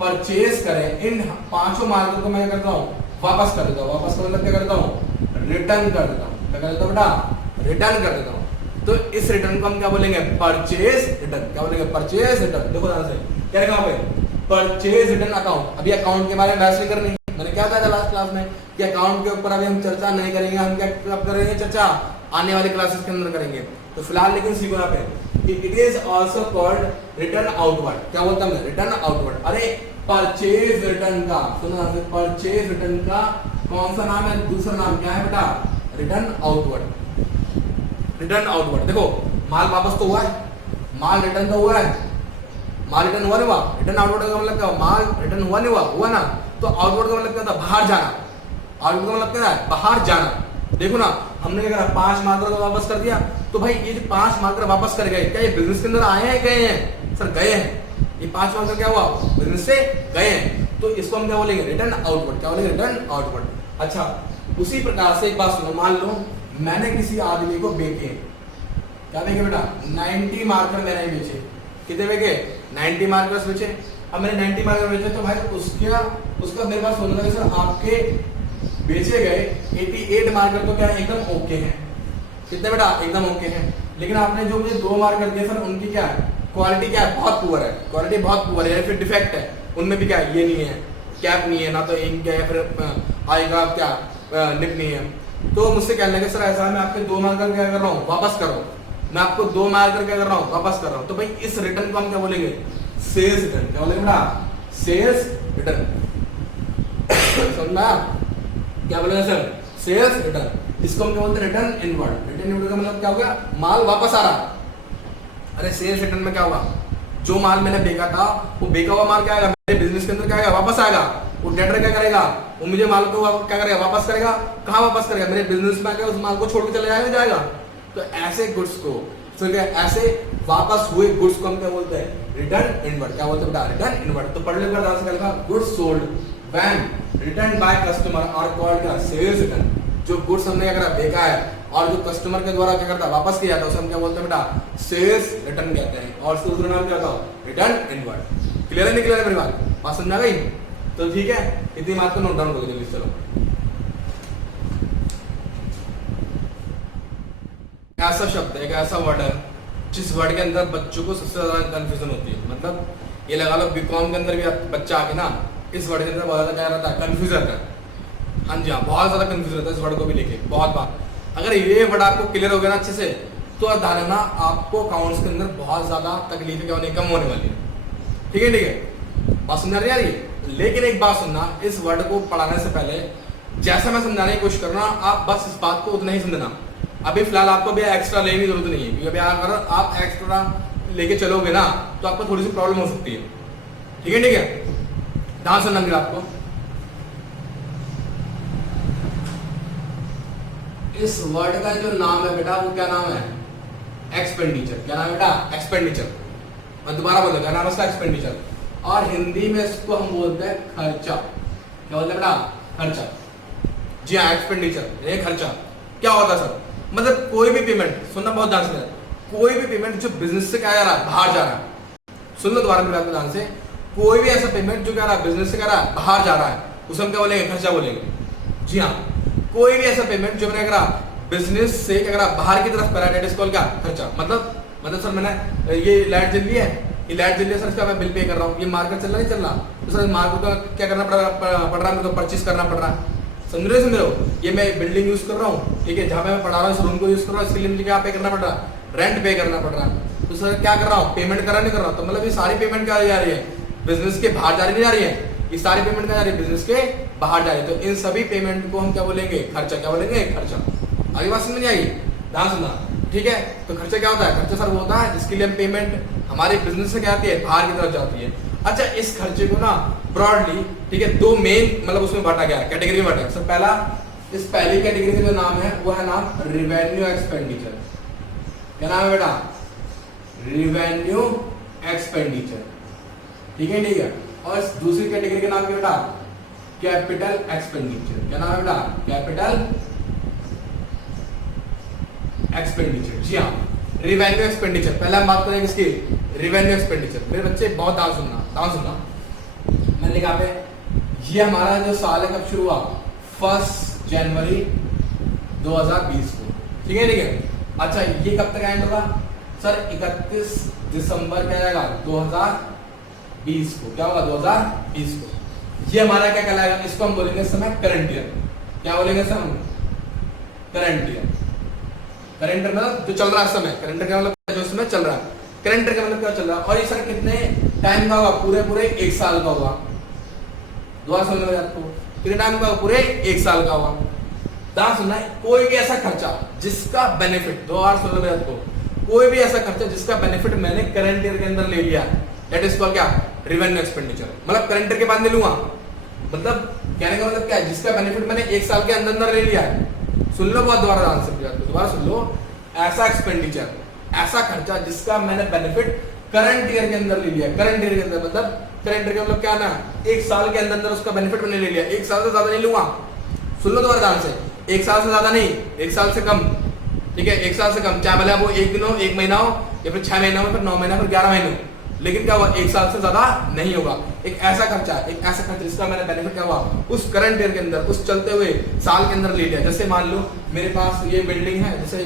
परचेज करे, इन 5 मार्कर को मैं करता हूँ वापस कर देता हूँ। वापस का मतलब क्या करता हूँ रिटर्न कर देता हूँ। क्या कर देता हूँ बेटा रिटर्न कर देता हूँ। तो इस रिटर्न को हम क्या बोलेंगे परचेज रिटर्न। क्या बोलेंगे परचेज रिटर्न। देखो ध्यान से क्या लिखा पे परचेज रिटर्न अकाउंट। अभी अकाउंट के बारे में बहस नहीं करनी, मैंने क्या कहा था लास्ट क्लास में कि अकाउंट के ऊपर अभी हम चर्चा नहीं करेंगे, हम क्या कब करेंगे चर्चा आने वाले क्लासेस के अंदर करेंगे। तो फिलहाल लेकिन सीखो यहाँ पे कि it is also called return outward. क्या बोलता हूँ रिटर्न आउटवर्ड। अरे परचेज रिटर्न का सुनो, परचेज रिटर्न का कौन सा नाम है, दूसरा नाम क्या है बेटा रिटर्न आउटवर्ड। रिटर्न आउटवर्ड देखो माल वापस तो हुआ है, माल रिटर्न तो हुआ है, माल रिटर्न हुआ नहीं हुआ, रिटर्न आउटवर्ड का मतलब क्या, माल रिटर्न हुआ नहीं हुआ, हुआ ना, तो आउटवर्ड का मतलब क्या था बाहर जाना। आउटवर्ड का मतलब क्या है बाहर जाना। देखो ना हमने क्या करा 5 मार्कर को वापस कर दिया, तो भाई ये जो 5 मार्कर वापस कर गए क्या ये बिजनेस के अंदर आए हैं गए हैं सर, गए हैं। ये 5 मार्कर क्या हुआ बिजनेस से गए हैं, तो इसको हम क्या बोलेंगे रिटर्न आउटवर्ड। क्या बोलेंगे रिटर्न आउटवर्ड। अच्छा उसी प्रकार से एक बात सुनो, मान लो मैंने किसी आदमी को बेचे, क्या बेचे बेटा 90 मार्कर मैंने बेचे, कितने बेचे 90 मार्कर्स बेचे। अब मैंने 90 मार्कर बेचे तो भाई उसका मेरे पास होना था सर आपके बेचे गए 88 मार्कर तो क्या एकदम ओके हैं, कितने बेटा एकदम ओके हैं। लेकिन आपने जो मुझे 2 मार्कर दिए सर उनकी क्या है क्वालिटी क्या है बहुत पुअर है, क्वालिटी बहुत पुअर है, फिर डिफेक्ट है उनमें भी, क्या ये नहीं है कैप नहीं है ना तो इंक है, फिर आएगा क्या निप नहीं है। तो मुझसे कहने लगे सर ऐसा मैं आपके 2 मार्कर क्या कर रहा हूँ वापस कर रहा हूँ, मैं आपको 2 मार्कर क्या कर रहा हूँ वापस कर रहा हूँ। तो भाई इस रिटर्न को हम क्या बोलेंगे सेल्स रिटर्न। क्या बोलेंगे बेटा सेल्स रिटर्न। समझना क्या बोलेंगे सर सेल्स रिटर्न। इसको हम क्या बोलते हैं रिटर्न इनवर्ड। रिटर्न इनवर्ड का मतलब क्या हो गया माल वापस आ रहा। अरे सेल्स रिटर्न में क्या होगा जो माल मैंने बेचा था वो बेचा हुआ माल क्या आएगा मेरे बिजनेस के अंदर क्या आएगा वापस आएगा। वो डेटर क्या करेगा वो मुझे माल को क्या करेगा वापस करेगा, कहाँ वापस करेगा मेरे बिजनेस में आएगा, उस माल को छोड़ के चले जाएगा। तो ऐसे गुड्स को ऐसे वापस हुए गुड्स को हम क्या बोलते हैं रिटर्न इनवर्ड। क्या बोलते हैं बेटा रिटर्न इनवर्ड। तो पढ़ लेगा goods sold when return by customer are called क्या सेल्स रिटर्न। जो गुड्स हमने अगर बेचा है और जो कस्टमर के द्वारा क्या करता है वापस किया जाता है उसे हम क्या बोलते हैं बेटा सेल्स रिटर्न कहते हैं, और दूसरा नाम क्या होता है रिटर्न इनवर्ड। क्लियर है नहीं क्लियर है मेरी बात समझ आ गई। तो ठीक है इतनी बात को नोट डाउन करो जल्दी। चलो ऐसा शब्द है एक ऐसा वर्ड है जिस वर्ड के अंदर बच्चों को सबसे ज्यादा कंफ्यूजन होती है। मतलब ये लगा लो बीकॉम के अंदर भी बच्चा आके ना इस वर्ड के अंदर बहुत ज्यादा क्या रहता है कंफ्यूज रहता है। हाँ जी हाँ बहुत ज्यादा कंफ्यूज रहता है इस वर्ड को भी लेके बहुत बार। अगर ये वर्ड आपको क्लियर हो गया ना अच्छे से तो धारणा आपको अकाउंट्स के अंदर बहुत ज्यादा तकलीफें क्या होने कम होने वाली है। ठीक है बात समझ रही है। लेकिन एक बात सुनना, इस वर्ड को पढ़ाने से पहले जैसा मैं समझाने की कोशिश करना आप बस इस बात को उतना ही समझना। अभी फिलहाल आपको भी एक्स्ट्रा लेने की जरूरत नहीं है, क्योंकि अगर आप एक्स्ट्रा लेके चलोगे ना तो आपको थोड़ी सी प्रॉब्लम हो सकती है। ठीक है ध्यान सुनना मेरा आपको। इस वर्ड का जो नाम है बेटा वो क्या नाम है एक्सपेंडिचर। क्या नाम है बेटा एक्सपेंडिचर। मैं दोबारा बोलूं क्या नाम है इसका एक्सपेंडिचर। और हिंदी में इसको हम बोलते हैं खर्चा। क्या बोलते हैं बेटा खर्चा। जी हाँ एक्सपेंडिचर ये खर्चा। क्या होता है सर मतलब कोई भी पेमेंट सुनना बहुत ध्यान से, कोई भी पेमेंट जो बिजनेस से क्या जा रहा है बाहर जा रहा है। सुन लो दोबारा मेरी बात ध्यान से, कोई भी ऐसा पेमेंट जो क्या रहा है बिजनेस से क्या रहा है बाहर जा रहा है उसे हम क्या बोलेंगे खर्चा बोलेंगे। जी हाँ कोई भी ऐसा पेमेंट जो मैंने करा बिजनेस से क्या करा बाहर की तरफ करा डेट इज कॉल्ड क्या खर्चा। मतलब सर मैंने ये लाइट जल रही है ये लाइट जल रही है सर, इसका मैं बिल पे कर रहा हूँ, ये मार्केट चल रहा नहीं चल रहा, तो सर मार्केट का क्या करना पड़ रहा है, मेरे को परचेज करना पड़ रहा है। समझ रहे हो, ये मैं बिल्डिंग यूज कर रहा हूँ, ठीक है, जहाँ पे मैं पढ़ा रहा हूँ इस रूम को यूज कर रहा हूँ, इसके लिए मुझे क्या पे करना पड़ रहा है, रेंट पे करना पड़ रहा है। तो सर क्या कर रहा हूँ, पेमेंट कर रहा नहीं कर रहा हूँ, तो मतलब ये सारी पेमेंट क्या जा रही है, बिजनेस के बाहर जा रही नहीं जा रही है, ये सारी पेमेंट क्या जा रही है, बिजनेस के बाहर जा रही है। तो इन सभी पेमेंट को हम क्या बोलेंगे, खर्चा। क्या बोलेंगे, खर्चा। आगे बात समझ में आई, ध्यान सुनना, ठीक है। तो खर्चा क्या होता है, खर्चा सर वो होता है जिसके लिए हम पेमेंट हमारे बिजनेस से क्या आती है, बाहर की तरफ जाती है। अच्छा, इस खर्चे को ना ब्रॉडली, ठीक है, दो मेन मतलब उसमें बांटा गया है, कैटेगरी में बांटा गया। सर पहला, इस पहली कैटेगरी का जो नाम है वो है नाम रिवेन्यू एक्सपेंडिचर। क्या नाम है बेटा, रिवेन्यू एक्सपेंडिचर, ठीक है, ठीक है। और इस दूसरी कैटेगरी का नाम क्या बेटा, कैपिटल एक्सपेंडिचर। क्या नाम है बेटा, कैपिटल एक्सपेंडिचर। जी हाँ, रिवेन्यू एक्सपेंडिचर। पहले हम बात करेंगे इसकी, रिवेन्यू एक्सपेंडिचर। मेरे बच्चे बहुत ध्यान सुनना। मैंने लिखा पे, ये हमारा जो साल है कब शुरू हुआ, 1 जनवरी 2020 को, ठीक है, ठीक है। अच्छा, ये कब तक एंड होगा सर, 31 दिसंबर क्या जाएगा 2020 को। क्या होगा, 2020 को। ये हमारा क्या कहलाएगा, इसको हम बोलेंगे इस समय करंट ईयर। क्या बोलेंगे सर हम, करंट ईयर। करंट मतलब जो चल रहा है समय, करंट का मतलब जो समय चल रहा है, करंट का मतलब क्या चल रहा है। और ये सर कितने टाइम का होगा, पूरे 1 साल का होगा। दोबारा समझ में आपको, कितने टाइम का होगा, पूरे 1 साल का होगा। ध्यान सुनना है, कोई भी ऐसा खर्चा जिसका बेनिफिट, दोबारा समझ में आपको, कोई भी ऐसा खर्चा जिसका बेनिफिट मैंने करंट ईयर के अंदर ले लिया, दैट इज कॉल्ड क्या, रिवेन्यू एक्सपेंडिचर। मतलब करंट ईयर के बाद ले लूंगा, मतलब कहने का मतलब क्या है, जिसका बेनिफिट मैंने 1 साल के अंदर ले लिया है। सुन लो बहुत, दोबारा ध्यान से दोबारा सुन लो। ऐसा एक्सपेंडिचर, ऐसा खर्चा जिसका मैंने बेनिफिट करंट ईयर के अंदर ले लिया। करंट ईयर के अंदर मतलब, करंट ईयर का मतलब क्या ना, 1 साल के अंदर उसका बेनिफिट मैंने ले लिया। 1 साल से ज्यादा नहीं लूंगा, सुन लो दोबारा ध्यान से, 1 साल से ज्यादा नहीं, 1 साल से कम, ठीक है, 1 साल से कम, चाहे भले वो 1 दिन हो, 1 महीना हो, या फिर 6 महीना हो, फिर 9 महीना, फिर 11 महीने हो, लेकिन क्या हुआ, 1 साल से ज्यादा नहीं होगा। एक ऐसा खर्चा, जिसका मैंने बेनिफिट क्या हुआ, उस करंट ईयर के अंदर, उस चलते हुए साल के अंदर ले लिया। जैसे मान लो मेरे पास ये बिल्डिंग है, जैसे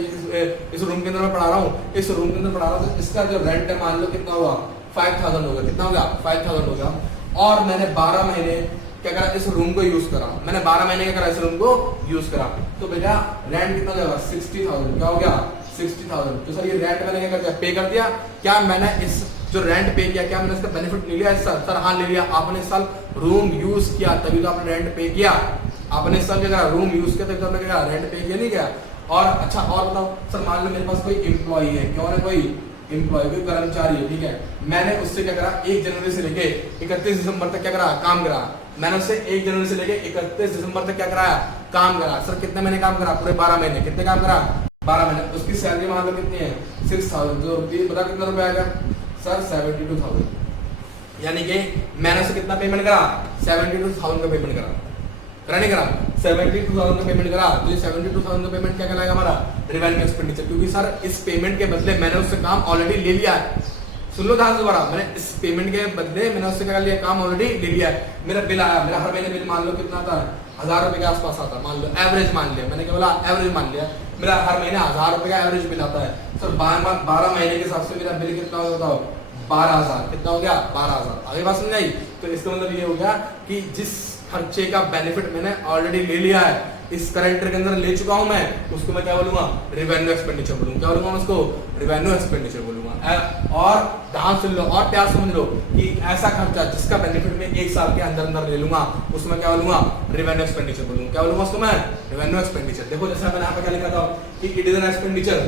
इस रूम के अंदर मैं पढ़ा रहा हूँ, इस रूम के अंदर पढ़ा रहा हूँ, तो इसका जो रेंट है मान लो कितना हुआ, 5000 होगा। कितना होगा, 5000 होगा। और मैंने 12 महीने क्या करा, इस रूम को यूज करा, मैंने 12 महीने क्या करा, इस रूम को यूज करा, तो बेटा रेंट कितना जाएगा, 60,000। क्या हो गया, 60,000। तो सर ये रेंट मैंने क्या कर दिया, पे कर दिया। क्या मैंने इस जो रेंट पे किया, क्या मैंने इसका बेनिफिट ले लिया इस साल? सर हाँ ले लिया। आपने इस साल रूम यूज किया तभी तो आपने रेंट पे किया। आपने इस साल क्या करा, रूम यूज किया तभी तो आपने क्या रेंट पे किया, नहीं किया। और अच्छा और बताओ सर, मान लो मेरे पास कोई एम्प्लॉय है, क्यों है, कोई एम्प्लॉय, कोई कर्मचारी है, ठीक है, मैंने उससे क्या करा, 1 जनवरी से लेके 31 दिसंबर तक क्या करा, काम करा। मैंने उससे 1 जनवरी से लेके 31 दिसंबर तक क्या कराया, काम करा। सर कितने महीने काम करा, पूरे 12 महीने। कितने काम करा, 12 महीने। उसकी सैलरी मान लो कितनी है, 6000। जो बता कितना रुपया आएगा सर, 72,000। यानी कि मैंने उसे कितना पेमेंट करा, 72,000 का पेमेंट करा, करा नहीं करा, 72,000 का पेमेंट करा। तो ये 72,000 का पेमेंट क्या कहलाएगा हमारा, रिवेन्यू एक्सपेंडिचर। क्योंकि सर इस पेमेंट के बदले मैंने उससे काम ऑलरेडी ले लिया है। सुन लो ध्यान से दोबारा, मैंने इस पेमेंट के बदले मैंने उससे क्या लिया, काम ऑलरेडी ले लिया है। मेरा बिल आया, मेरा हर महीने बिल मान लो कितना था, 1000 रुपए के आसपास आता, मान लो एवरेज मान लिया, मैंने क्या बोला, एवरेज मान लिया। मेरा हर महीने 1000 रुपए का एवरेज बिल आता है। सर 12 महीने के हिसाब से मेरा बिल कितना होता है, 12,000। कितना हो गया, 12,000। आगे बात समझ आई? तो इसका मतलब ये हो गया कि जिस खर्चे का बेनिफिट मैंने ऑलरेडी ले लिया है, इस करंट ईयर के अंदर ले चुका हूं मैं, उसको मैं क्या बोलूंगा, रिवेन्यू एक्सपेंडिचर बोलूंगा। क्या बोलूंगा उसको, रिवेन्यू एक्सपेंडिचर बोलूंगा। और ध्यान सुन लो और प्यार समझ लो कि ऐसा खर्चा जिसका बेनिफिट मैं 1 साल के अंदर अंदर ले लूंगा, उसमें क्या बोलूंगा, रिवेन्यू एक्सपेंडिचर बोलूंगा। क्या बोलूंगा उसको मैं, रिवेन्यू एक्सपेंडिचर। देखो जैसे मैंने यहाँ पे क्या लिखा था कि इट इज एन एक्सपेंडिचर,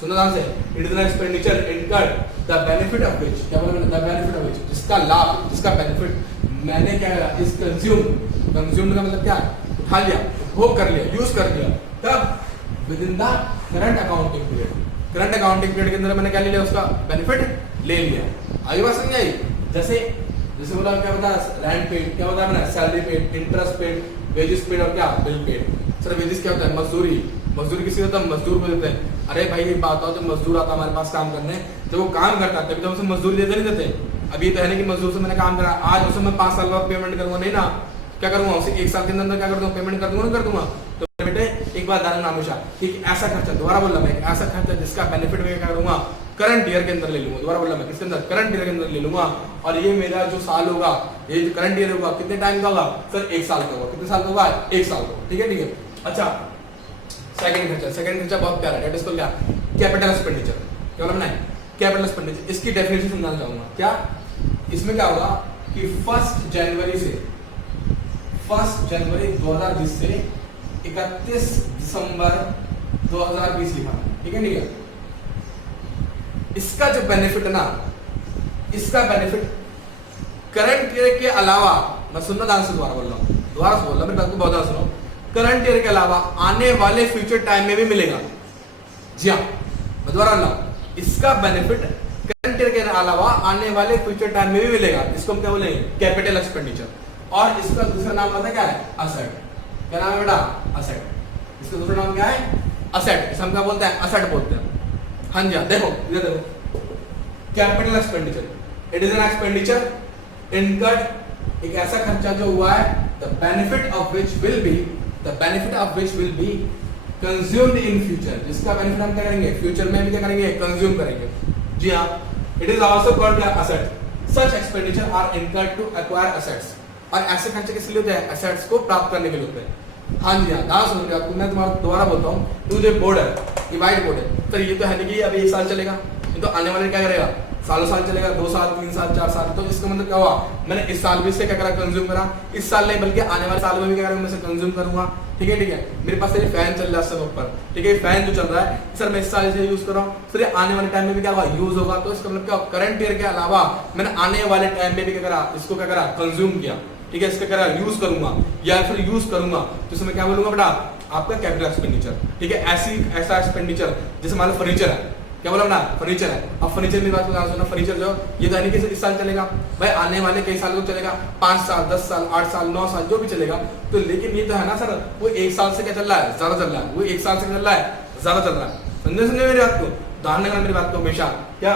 सुनो ध्यान से, it is an expenditure incurred the benefit of which, क्या बोला मैंने, द बेनिफिट ऑफ व्हिच, जिसका लाभ, जिसका बेनिफिट मैंने क्या करा, इस कंज्यूम, कंज्यूम का मतलब क्या, उठा लिया, उपभोग कर लिया, यूज कर लिया, तब with in the current accounting period. Current accounting period के अंदर मैंने क्या ले लिया, उसका बेनिफिट ले लिया। आगे बात समझ आई? जैसे जैसे बोला क्या बता, रेंट पेड, क्या होता है मैंने, salary paid, interest paid, wages paid और क्या, बिल पेड। सर वेजेस क्या होता है, मजदूरी। मजदूरी किसी होता है, मजदूर को देते हैं। अरे भाई ये बात हो, जब मजदूर आता है हमारे पास काम करने, जब वो काम करता है तभी तो उसे मजदूरी देते नहीं देते। अभी तो है नहीं कि मजदूर से मैंने काम करा, आज उसे मैं 5 साल बाद पेमेंट करूंगा, नहीं ना, क्या करूंगा, उसे 1 साल के अंदर क्या कर दूंगा, पेमेंट कर दूंगा, ना कर दूंगा। तो बेटे एक बात ध्यान रखना हमेशा, ठीक ऐसा खर्चा, दोबारा बोल रहा मैं, ऐसा खर्चा जिसका बेनिफिट मैं क्या करूंगा, करंट ईयर के अंदर ले लूंगा, दोबारा बोला मैं किसके अंदर, करंट ईयर के अंदर ले लूंगा, और ये मेरा जो साल होगा, ये जो करंट ईयर होगा कितने टाइम का होगा सर, 1 साल का होगा, कितने साल का होगा, 1 साल का, ठीक है। अच्छा सेकंड खर्चा बहुत प्यारा है, इसको क्या, कैपिटल एक्सपेंडिचर, क्या बोला मैंने, कैपिटल एक्सपेंडिचर। इसकी डेफिनेशन समझाना चाहूंगा, क्या इसमें क्या होगा कि 1 जनवरी 2020 से 31 दिसंबर 2020 लिखा, ठीक है। इसका जो बेनिफिट है ना, इसका बेनिफिट करंट ईयर के अलावा, मैं सुनना ध्यान से दोबारा बोल रहा हूँ, मेरी बात को बहुत ध्यान सुनो, करंट ईयर के अलावा आने वाले फ्यूचर टाइम में भी मिलेगा। जी हाँ, मैं दोबारा बोल रहा हूँ, इसका बेनिफिट करंट ईयर के अलावा आने वाले फ्यूचर टाइम में भी मिलेगा। इसको हम क्या बोलेंगे, कैपिटल एक्सपेंडिचर। और इसका दूसरा नाम पता क्या है, असेट। क्या नाम है बेटा, असेट। इसका दूसरा नाम क्या है, असेट। इसे हम क्या बोलते हैं, असेट बोलते हैं। हाँ जी, देखो इधर देखो, capital expenditure, it is an expenditure incurred, एक ऐसा खर्चा जो हुआ है, the benefit of which will be consumed in future, जिसका बेनिफिट हम क्या करेंगे, फ्यूचर में भी क्या करेंगे, कंज्यूम करेंगे। जी हाँ, it is also called asset. Such expenditure are incurred to acquire assets. और ऐसे खर्चे किस लिए होते हैं, असेट्स को प्राप्त करने के लिए होते हैं। हाँ जी हाँ, ध्यान सुन रहे आपको, मैं तुम्हारा दोबारा बोलता हूँ, ये जो बोर्ड है, ये व्हाइट बोर्ड है, तो ये तो है नहीं कि अभी 1 साल चलेगा, ये तो आने वाले क्या करेगा, सालों साल चलेगा, 2 साल 3 साल 4 साल। तो इसका मतलब क्या हुआ, मैंने इस साल भी इससे क्या करा, कंज्यूम करा, इस साल नहीं बल्कि आने वाले साल में भी क्या करूंगा, मैं इसे कंज्यूम करूंगा, ठीक है। मेरे पास ये फैन चल रहा है सब ऊपर, ठीक है, फैन जो चल रहा है सर मैं इस साल इसे यूज कर रहा हूँ, फिर आने वाले टाइम में भी क्या होगा, यूज होगा। तो इसका मतलब क्या, करंट ईयर के अलावा मैंने आने वाले टाइम में भी क्या करा, इसको क्या करा, कंज्यूम किया, ठीक है, इसका करा यूज करूंगा या फिर यूज करूंगा, तो इसमें क्या बोलूंगा बेटा, आपका कैपिटल एक्सपेंडिचर, ठीक है। ऐसा एक्सपेंडिचर जैसे मान लो फर्नीचर है, क्या बोला ना, फर्नीचर है। अब फर्नीचर की बात को ध्यान सुनो, फर्नीचर जो ये तो नहीं कि इस साल चलेगा भाई, आने वाले कई साल को चलेगा, 5 साल 10 साल 8 साल 9 साल जो भी चलेगा। तो लेकिन ये तो है ना सर, वो 1 साल से क्या चल रहा है, ज्यादा चल रहा है, वो 1 साल से चल रहा है, ज्यादा चल रहा है। समझे मेरी बात को, ध्यान रखना मेरी बात को हमेशा, क्या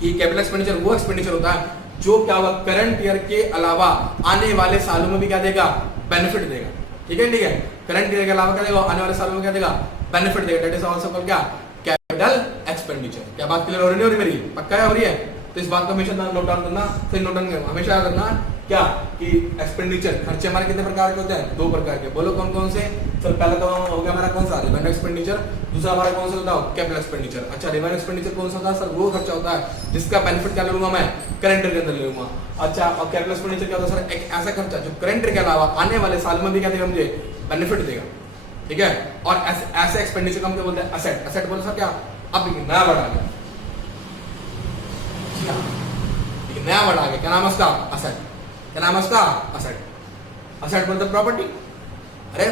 कि कैपिटल एक्सपेंडिचर वो एक्सपेंडिचर होता है जो क्या हुआ, करंट ईयर के अलावा आने वाले सालों में भी क्या देगा, बेनिफिट देगा, ठीक है। करंट ईयर के अलावा क्या देगा, आने वाले सालों में क्या देगा, बेनिफिट देगा। दैट इज आल्सो कॉल्ड क्या, कैपिटल एक्सपेंडिचर। क्या बात क्लियर हो रही है, नहीं हो रही मेरी, पक्का है हो रही है। तो इस बात को हमेशा नोट डाउन करना, फिर नोट डाउन करना, हमेशा याद रखना क्या कि एक्सपेंडिचर खर्चे हमारे कितने प्रकार के होते हैं, 2 प्रकार के। बोलो कौन कौन से, सर पहला तो हो गया हमारा कौन सा, रिवेन्यू एक्सपेंडिचर, दूसरा हमारा कौन सा होता है, कैपिटल एक्सपेंडिचर। अच्छा, रिवेन्यू एक्सपेंडिचर कौन सा होता है सर, वो खर्चा होता है जिसका बेनिफिट क्या लूंगा मैं, करंट ईयर के अंदर ले लूंगा। अच्छा, और कैपिटल एक्सपेंडिचर क्या होता है सर, एक ऐसा खर्चा जो करंट ईयर के अलावा आने वाले साल में भी क्या देगा, मुझे बेनिफिट देगा, ठीक है। और ऐसे एक्सपेंडिचर को हम क्या बोलते हैं, असेट। असेट बोलो सर क्या, अब नया वर्ड आ गया, नया वर्ड आ गया, क्या नाम है उसका, असेट। क्या नाम है उसका, असेट। असेट मतलब प्रॉपर्टी। अरे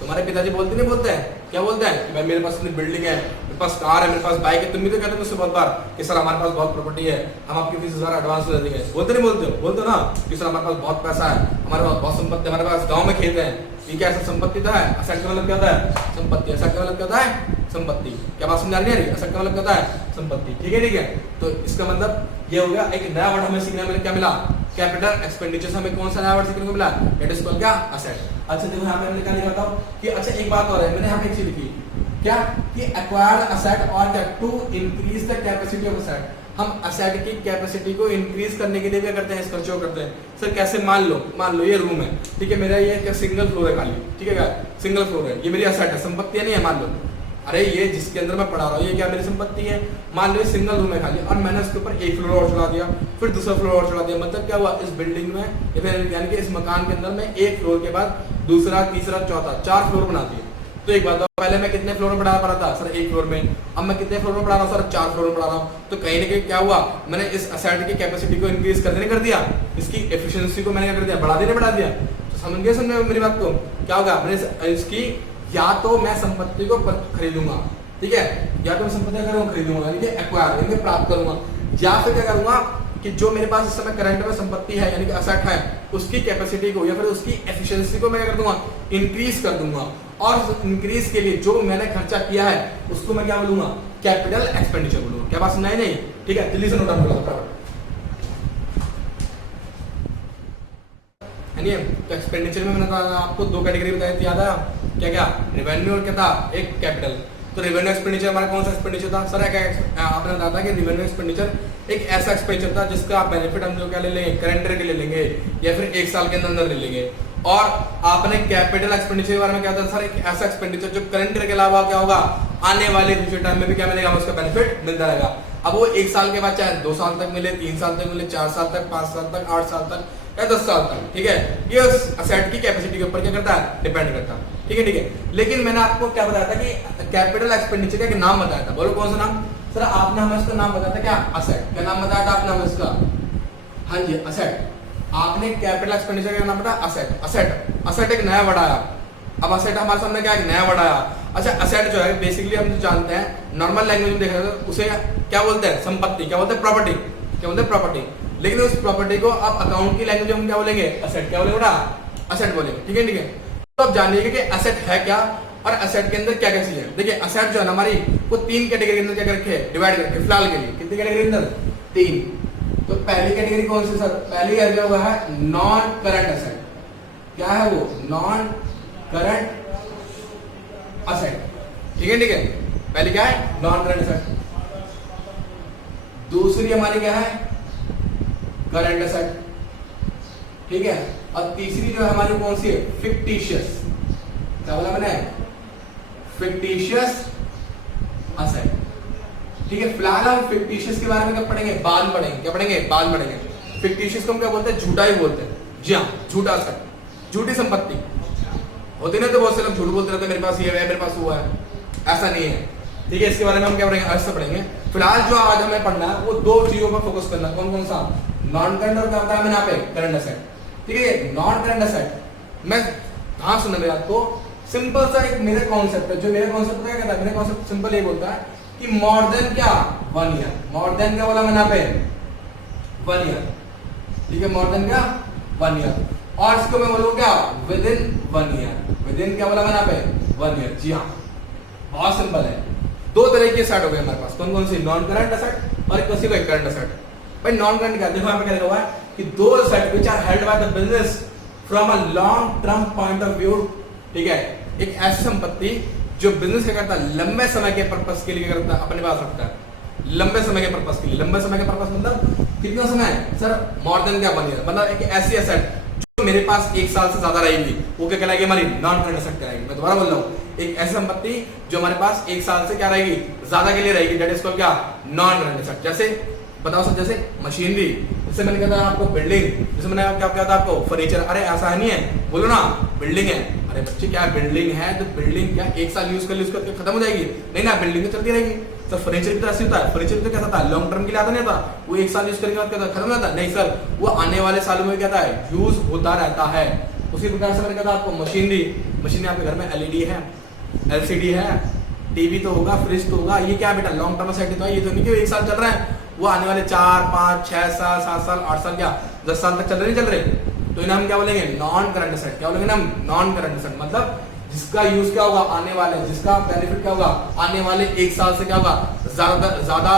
तुम्हारे पिताजी बोलते नहीं बोलते हैं, क्या बोलते हैं कि भाई मेरे पास इतनी बिल्डिंग है, मेरे पास कार है, मेरे पास बाइक है। तुम भी तो कहते हो मुझसे बहुत बार कि सर हमारे पास बहुत प्रॉपर्टी है, हम आपकी फीस सारा एडवांस दे देंगे। बोलते नहीं बोलते हो, बोलते हो ना कि सर हमारे पास बहुत पैसा है, हमारे पास बहुत संपत्ति, हमारे पास गाँव में खेत है। ये क्या ऐसा संपत्ति था है, असेट का मतलब क्या होता है, संपत्ति। असेट का मतलब क्या होता है, संपत्ति। क्या बात समझ आ रही है, असेट का मतलब क्या होता है, संपत्ति, ठीक है। तो इसका मतलब ये हो गया, एक नया वर्ड हमें सीखने में क्या मिला, कैपिटल एक्सपेंडिचर से हमें कौन सा नया वर्ड सीखने को मिला, इट इज कॉल्ड क्या, असेट। अच्छा देखो यहाँ पे हमने क्या लिखा था कि अच्छा एक बात और है, मैंने यहाँ पे एक चीज लिखी क्या कि एक्वायर्ड असेट और क्या, to increase the capacity of asset. हम असेट की कैपेसिटी को इंक्रीज करने के लिए क्या करते हैं, इस खर्चों करते हैं। सर कैसे, मान लो ये रूम है, ठीक है, मेरा ये क्या सिंगल फ्लोर है खाली, ठीक है, सिंगल फ्लोर है, ये मेरी असेट है, संपत्ति नहीं है। मान लो अरे ये जिसके अंदर मैं पढ़ा रहा हूँ ये क्या मेरी संपत्ति है। मान लो सिंगल रूम है खाली, और मैंने उसके ऊपर 1 फ्लोर और चढ़ा दिया, फिर दूसरा फ्लोर और चढ़ा दिया। मतलब क्या हुआ, इस बिल्डिंग में यानी कि इस मकान के अंदर में 1 फ्लोर के बाद दूसरा, तीसरा, चौथा, 4 फ्लोर बना दिए। तो एक बात, पहले मैं कितने फ्लोर में पढ़ा रहा था सर, 1 फ्लोर में। अब मैं कितने फ्लोर में पढ़ा रहा हूँ सर, 4 फ्लोर में पढ़ा रहा हूँ। तो कहीं ना कहीं क्या हुआ, मैंने इस असेट की कैपेसिटी को इंक्रीज कर दिया, इसकी एफिशिएंसी को मैंने क्या कर दिया, बढ़ा दिया। तो समझ गए मेरी बात को, क्या होगा, मैंने इसकी या तो मैं संपत्ति को खरीदूंगा, ठीक है, या तो मैं संपत्ति खरीदूंगा यानी कि एक्वायर यानी कि प्राप्त करूंगा, या फिर क्या करूंगा कि जो मेरे पास इस समय करंट में संपत्ति है यानी कि असेट है, उसकी कैपेसिटी को या फिर उसकी एफिशिएंसी को मैं क्या कर दूंगा, इंक्रीज कर दूंगा। और इंक्रीज के लिए जो मैंने खर्चा किया है उसको मैं क्या बोलूंगा, कैपिटल एक्सपेंडिचर बोलूंगा। क्या बात सुनाई नहीं, ठीक है, जल्दी से नोट डाउन करो। तो एक्सपेंडिचर में मैंने आपको 2 कैटेगरी बताई थी, याद आया क्या क्या, रेवेन्यू और क्या था, एक कैपिटल। तो रेवेन्यू एक्सपेंडिचर हमारा कौन सा एक्सपेंडिचर था सर? आपने बताया था कि रेवेन्यू एक्सपेंडिचर एक ऐसा एक्सपेंडिचर था जिसका आप बेनिफिट हम जो क्या ले लेंगे, करंट ईयर के ले लेंगे या फिर एक साल के अंदर ले लेंगे। और आपने कैपिटल एक्सपेंडिचर के बारे में क्या था सर? एक ऐसा एक्सपेंडिचर जो करंट ईयर के अलावा क्या होगा, आने वाले फ्यूचर टाइम में भी क्या मिलेगा, उसका बेनिफिट मिलता रहेगा। अब वो एक साल के बाद चाहे 2 साल तक मिले, 3 साल तक मिले, 4 साल तक, 5 साल तक, 8 साल तक या 10 साल तक, ठीक है, ये उस असेट की कैपेसिटी के ऊपर क्या करता है, डिपेंड करता है। ठीक है, ठीक है। लेकिन मैंने आपको क्या बताया था कि कैपिटल एक्सपेंडिचर का एक नाम बताया था, बोलो कौन सा नाम सर? आपने हमें इसका नाम बताया था क्या? असेट। क्या नाम बताया था आपने हमें इसका? हाँ जी, असेट। आपने कैपिटल एक्सपेंडिचर का नाम बताया असेट। असेट, असेट एक नया वर्ड आया। अब असेट हमारे सामने क्या, एक नया वर्ड आया। अच्छा, असेट जो है बेसिकली हम जो जानते हैं नॉर्मल लैंग्वेज में देखा जाए तो उसे क्या बोलते हैं? संपत्ति। क्या बोलते हैं? प्रॉपर्टी। क्या बोलते हैं? प्रॉपर्टी। लेकिन उस प्रॉपर्टी को आप अकाउंट की लैंग्वेज में हम क्या बोलेंगे? असेट। क्या बोलेंगे बेटा? असेट बोलेंगे। ठीक है, ठीक है। तो अब जानिए कि एसेट है क्या और एसेट के अंदर क्या क्या चीजें हैं। देखिए, एसेट जो है हमारी वो 3 कैटेगरी के अंदर क्या रखे हैं, डिवाइड करके फिलहाल के लिए। कितनी कैटेगरी के अंदर? 3। तो पहली कैटेगरी कौन सी सर? पहली क्या हुआ है, नॉन करंट एसेट। क्या है वो? Non current asset. ठीक है, ठीक है। पहली क्या है? Non current asset. दूसरी हमारी क्या है? Current asset. ठीक है। और तीसरी जो है हमारी कौन सी है? फिक्टिशियस। क्या बोला मैंने? Fictitious asset. ठीक है। फिलहाल हम फिक्टिशियस के बारे में क्या पढ़ेंगे? बाद में पढ़ेंगे। क्या पढ़ेंगे? बाद में पढ़ेंगे। फिक्टिशियस को हम क्या बोलते हैं? झूठा ही बोलते हैं। जी हाँ, झूठा एसेट, झूठी संपत्ति होती ना। तो बहुत से लोग झूठ बोलते रहते हैं, मेरे पास ये है, मेरे पास वो है। ऐसा नहीं है। ठीक है। इसके बारे में हम क्या पढ़ेंगे? अर्थ से पढ़ेंगे। फिलहाल जो आज हमें पढ़ना है वो 2 चीजों पर फोकस करना है। कौन कौन सा? नॉन करंट और क्या होता है मैंने यहाँ पे? Current asset. ठीक है। नॉन करंट एसेट मैं कहाँ सुना मेरे आपको? सिंपल सा एक मेरा कॉन्सेप्ट है। जो मेरा कॉन्सेप्ट क्या कहता है? मेरा कॉन्सेप्ट सिंपल ये बोलता है कि मोर देन क्या? 1 ईयर। मोर देन क्या बोला मैंने यहाँ पे? 1 ईयर। ठीक है। मोर देन क्या? 1 ईयर। और इसको मैं बोलूँ क्या? With in 1 year. With in क्या बोला मैंने यहाँ पे? 1 ईयर। जी हाँ, बहुत सिंपल है। 2 तरह के एसेट हो गए हमारे पास। कौन कौन सी? नॉन करंट एसेट और किसी को करंट एसेट। भाई नॉन करंट क्या? देखो यहाँ पे क्या लिखा हुआ है कि दो asset which are held by the business from a long term point of view. ठीक है। एक ऐसी संपत्ति जो बिजनेस क्या करता है, लंबे समय के पर्पस के लिए करता है, अपने पास रखता है लंबे समय के पर्पस के लिए। लंबे समय के पर्पस मतलब कितना समय सर? मोर देन क्या? 1 ईयर। मतलब एक ऐसी एसेट जो मेरे पास 1 साल से ज्यादा रहेगी वो क्या कहलाएगी? हमारी नॉन करंट एसेट कहलाएगी। मैं दोबारा बोल रहा हूँ, एक ऐसी संपत्ति जो हमारे पास 1 साल से क्या रहेगी? ज्यादा के लिए रहेगी। दैट इज कॉल्ड क्या? Non current asset. जैसे बताओ सर, जैसे मशीनरी, जैसे मैंने कहा था आपको बिल्डिंग, जैसे मैंने क्या कहा था आपको फर्नीचर। अरे ऐसा नहीं है, बोलो ना बिल्डिंग है। अरे बच्चे क्या बिल्डिंग है? तो बिल्डिंग क्या 1 साल यूज कर ली उसके बाद खत्म हो जाएगी? नहीं ना, बिल्डिंग तो चलती रहेगी। सर फर्नीचर भी तो ऐसे होता है। फर्नीचर तो कैसा था? लॉन्ग टर्म के लिए आता नहीं था। वो 1 साल यूज करने के बाद क्या खत्म हो जाता? नहीं सर, वो आने वाले सालों में क्या था? यूज होता रहता है। उसी प्रकार से मैंने कहा था आपको मशीनरी। मशीनरी आपके घर में एलईडी है, एलसीडी है, टीवी तो होगा, फ्रिज तो होगा। ये क्या बेटा? लॉन्ग टर्म सेट तो है। ये तो नहीं कि 1 साल चल रहा है, वो आने वाले 4, 5, 6 साल, 7 साल, 8 साल, क्या 10 साल तक चल रहे नहीं चल रहे। तो इन्हें हम क्या बोलेंगे? Non current asset. क्या बोलेंगे हम? Non current asset. मतलब जिसका यूज क्या होगा? आने वाले, जिसका बेनिफिट क्या होगा? आने वाले 1 साल से क्या होगा? ज्यादा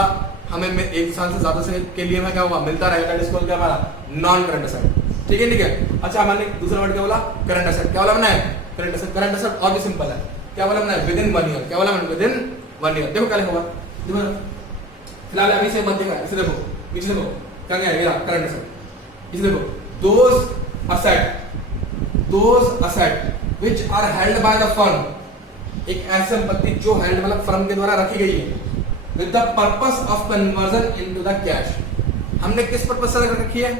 हमें 1 साल से ज्यादा से के लिए हमें क्या होगा? मिलता रहेगा। दैट इज कॉल्ड क्या? हमारा नॉन करंट एसेट। ठीक है, ठीक है। अच्छा, हमने दूसरा वर्ड क्या बोला? Current asset. क्या बोला हमने? Current asset. करंट एसेट और भी सिंपल है। क्या बोला हमने? With in 1 year. क्या बोला हमने? With in 1 year. देखो क्या लिखा हुआ, देखो फिलहाल अभी से मत देखा, इसे देखो, पीछे देखो क्या क्या है करंट एसेट। इसे देखो, those asset which are held by the firm. एक ऐसी संपत्ति जो हेल्ड मतलब फर्म के द्वारा रखी गई है with the purpose of conversion into the cash. हमने किस पर्पस से रख रखी है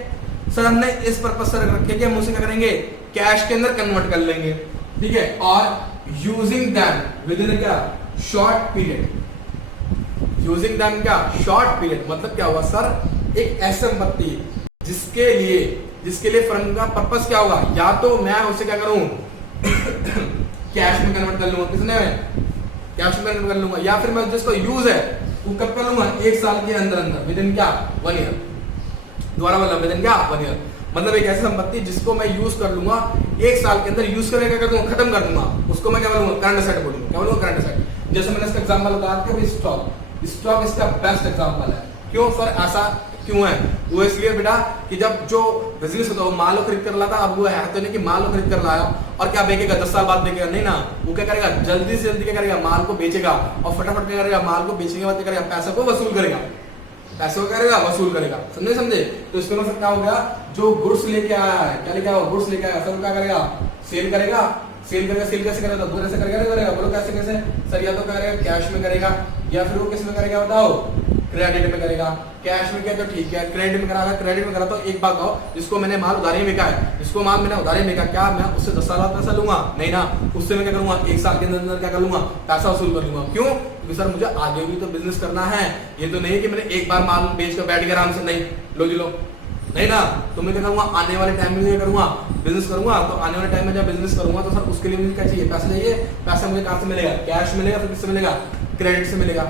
सर? हमने इस पर्पस से रख रखी है कि हम उसे क्या करेंगे? कैश के अंदर कन्वर्ट कर लेंगे। ठीक है। और यूजिंग दैम विद इन क्या? Short period. यूजिंग दैम क्या? Short period. मतलब क्या हुआ सर? एक ऐसी संपत्ति जिसके लिए फर्म का पर्पस क्या होगा? या तो मैं उसे क्या करूं? कैश में कन्वर्ट कर लूंगा। किसने? कैश में कन्वर्ट कर लूंगा। या फिर मैं जिसको यूज है वो कब कर लूंगा? 1 साल के अंदर अंदर, विद इन क्या? 1 ईयर। दोबारा बोला, विद इन क्या? 1 ईयर। मतलब एक ऐसी संपत्ति जिसको मैं यूज कर लूंगा 1 साल के अंदर, यूज करके क्या कर दूंगा? खत्म कर दूंगा। उसको मैं क्या बोलूंगा? करंट एसेट बोलूंगा। क्या बोलूंगा? Current asset. जैसे मैंने इसका एग्जांपल बताया कि स्टॉक। स्टॉक इसका बेस्ट एग्जांपल है। क्यों सर? ऐसा क्यों है? वो इसलिए बेटा कि जब जो बिजनेस होता है वो माल को खरीद कर लाता, अब वो है तो नहीं कि माल को खरीद कर लाया और क्या बेचेगा 10 साल बाद बेचेगा, नहीं ना, वो क्या करेगा जल्दी से जल्दी क्या करेगा माल को बेचेगा और फटाफट क्या करेगा माल को बेचने के बाद क्या करेगा पैसा को वसूल करेगा, पैसे को करेगा वसूल करेगा, समझे समझे। तो इसमें मतलब क्या हो गया, जो गुड्स लेके आया है क्या लेके आया, गुड्स लेके आया सर क्या करेगा सेल करेगा, सेल करेगा, सेल कैसे करेगा, दो तरह से करेगा, बोलो कैसे कैसे सर, या तो करेगा कैश में करेगा या फिर वो किस में करेगा बताओ, क्रेडिट में करेगा। कैश में किया तो ठीक है, क्रेडिट में करा, क्रेडिट में करा तो एक बात कहो, जिसको मैंने माल उधारी में बेचा है, जिसको माल मैंने उधारी में बेचा, क्या मैं उससे 10 साल बाद पैसा लूंगा, नहीं ना, उससे मैं क्या करूंगा 1 साल के अंदर क्या कर लूंगा पैसा वसूल कर लूंगा। क्यों? क्योंकि सर मुझे आगे भी तो बिजनेस करना है, ये तो नहीं कि मैंने एक बार माल बेच कर बैठ गया आराम से, नहीं लो जी लो, नहीं ना, तो मैं क्या करूंगा आने वाले टाइम में क्या करूंगा बिजनेस करूंगा, तो आने वाले टाइम में जब बिजनेस करूंगा तो सर उसके लिए मुझे क्या चाहिए, पैसा चाहिए, पैसा मुझे कहां से मिलेगा, कैश मिलेगा, फिर किससे मिलेगा, क्रेडिट से मिलेगा,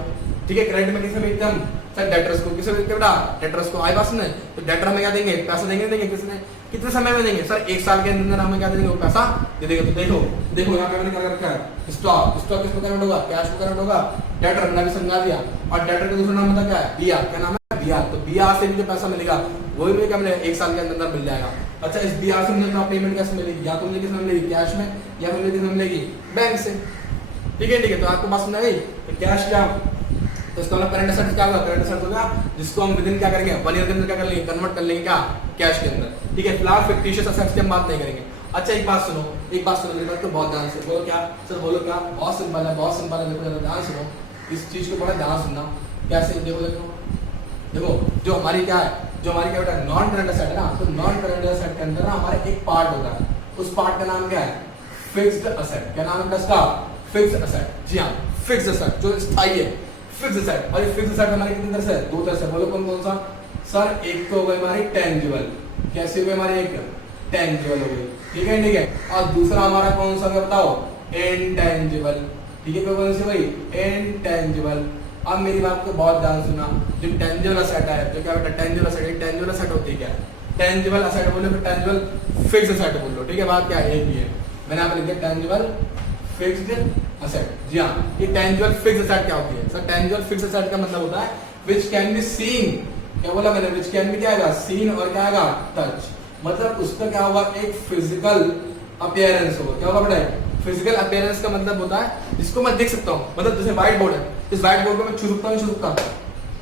ठीक है। क्रेडिट में किससे बेचते हम सर, डेटर्स को, किससे बेचते बेटा, डेटर्स को, आई पास में, तो डेटर हमें क्या देंगे, पैसा देंगे, देंगे किसने, कितने समय में देंगे सर, 1 साल के अंदर हमें क्या देंगे वो पैसा दे देंगे। तो देखो देखो यहाँ पे मैंने क्या रखा है, स्टॉक, स्टॉक किसको कन्वर्ट होगा, कैश को कन्वर्ट होगा, डेटर मैंने भी समझा दिया, और डेटर का दूसरा नाम पता क्या है, बिया, क्या नाम है बिया, तो बिया से भी जो पैसा मिलेगा वही मुझे क्या मिलेगा 1 साल के अंदर मिल जाएगा। अच्छा इस बिया से मुझे पेमेंट कैसे मिलेगी, या तो मुझे किसमें मिलेगी कैश में, या फिर मुझे किसमें मिलेगी बैंक से, ठीक है ठीक है। तो आपको बात समझ आ गई, तो कैश क्या, तो इसका मतलब करंट एसेट क्या होगा, करंट एसेट होगा जिसको हम विदिन क्या करेंगे 1 ईयर के अंदर क्या कर लेंगे, कन्वर्ट कर लेंगे क्या कैश के अंदर, ठीक है। फिलहाल फिक्टिशियस एसेट्स की हम बात नहीं करेंगे। अच्छा एक बात सुनो, एक बात सुनो मेरी बात को बहुत ध्यान से बोलो, क्या सर बोलो, क्या बहुत सिंपल है, बहुत सिंपल है, देखो ध्यान सुनो इस चीज को, बड़ा ध्यान सुनना कैसे, देखो देखो देखो जो हमारी क्या है, जो हमारी क्या बेटा नॉन करंट एसेट है ना, तो नॉन करंट एसेट के अंदर ना हमारे एक पार्ट होता है, उस पार्ट का नाम क्या है फिक्स्ड एसेट, क्या नाम है इसका फिक्स्ड एसेट, जी हाँ फिक्स्ड एसेट जो स्थायी है, फिक्स्ड एसेट। और ये फिक्स्ड एसेट हमारे कितने तरह से है, 2 तरह से, बोलो कौन कौन सा सर, एक तो हो गई हमारी टेंजिबल, कैसे हुई हमारी एक टेंजिबल हो गई, ठीक है ठीक है, और दूसरा हमारा कौन सा बताओ इनटेंजिबल, ठीक है कौन सी भाई इनटेंजिबल। अब मेरी बात को बहुत ध्यान सुना, जो टेंजिबल एसेट है, जो क्या बेटा टेंजिबल एसेट, टेंजिबल एसेट होती है क्या, टेंजिबल एसेट बोलो फिर टेंजिबल फिक्स्ड एसेट बोलो, ठीक है, बात क्या है एक ही है, मैंने यहाँ पे लिख दिया टेंजिबल फिक्स्ड एसेट, जी हाँ। ये टेंजिबल फिक्स्ड एसेट क्या होती है सर, टेंजिबल फिक्स्ड एसेट का मतलब होता है व्हिच कैन बी सीन, क्या बोला मैंने, व्हिच कैन बी क्या आएगा सीन और क्या आएगा टच, मतलब उसका क्या होगा एक फिजिकल अपीयरेंस होगा, क्या होगा बेटा फिजिकल अपीयरेंस का मतलब होता है जिसको मैं देख सकता हूँ, मतलब जैसे व्हाइट बोर्ड है, इस व्हाइट बोर्ड को मैं छू सकता हूँ, छू सकता हूँ,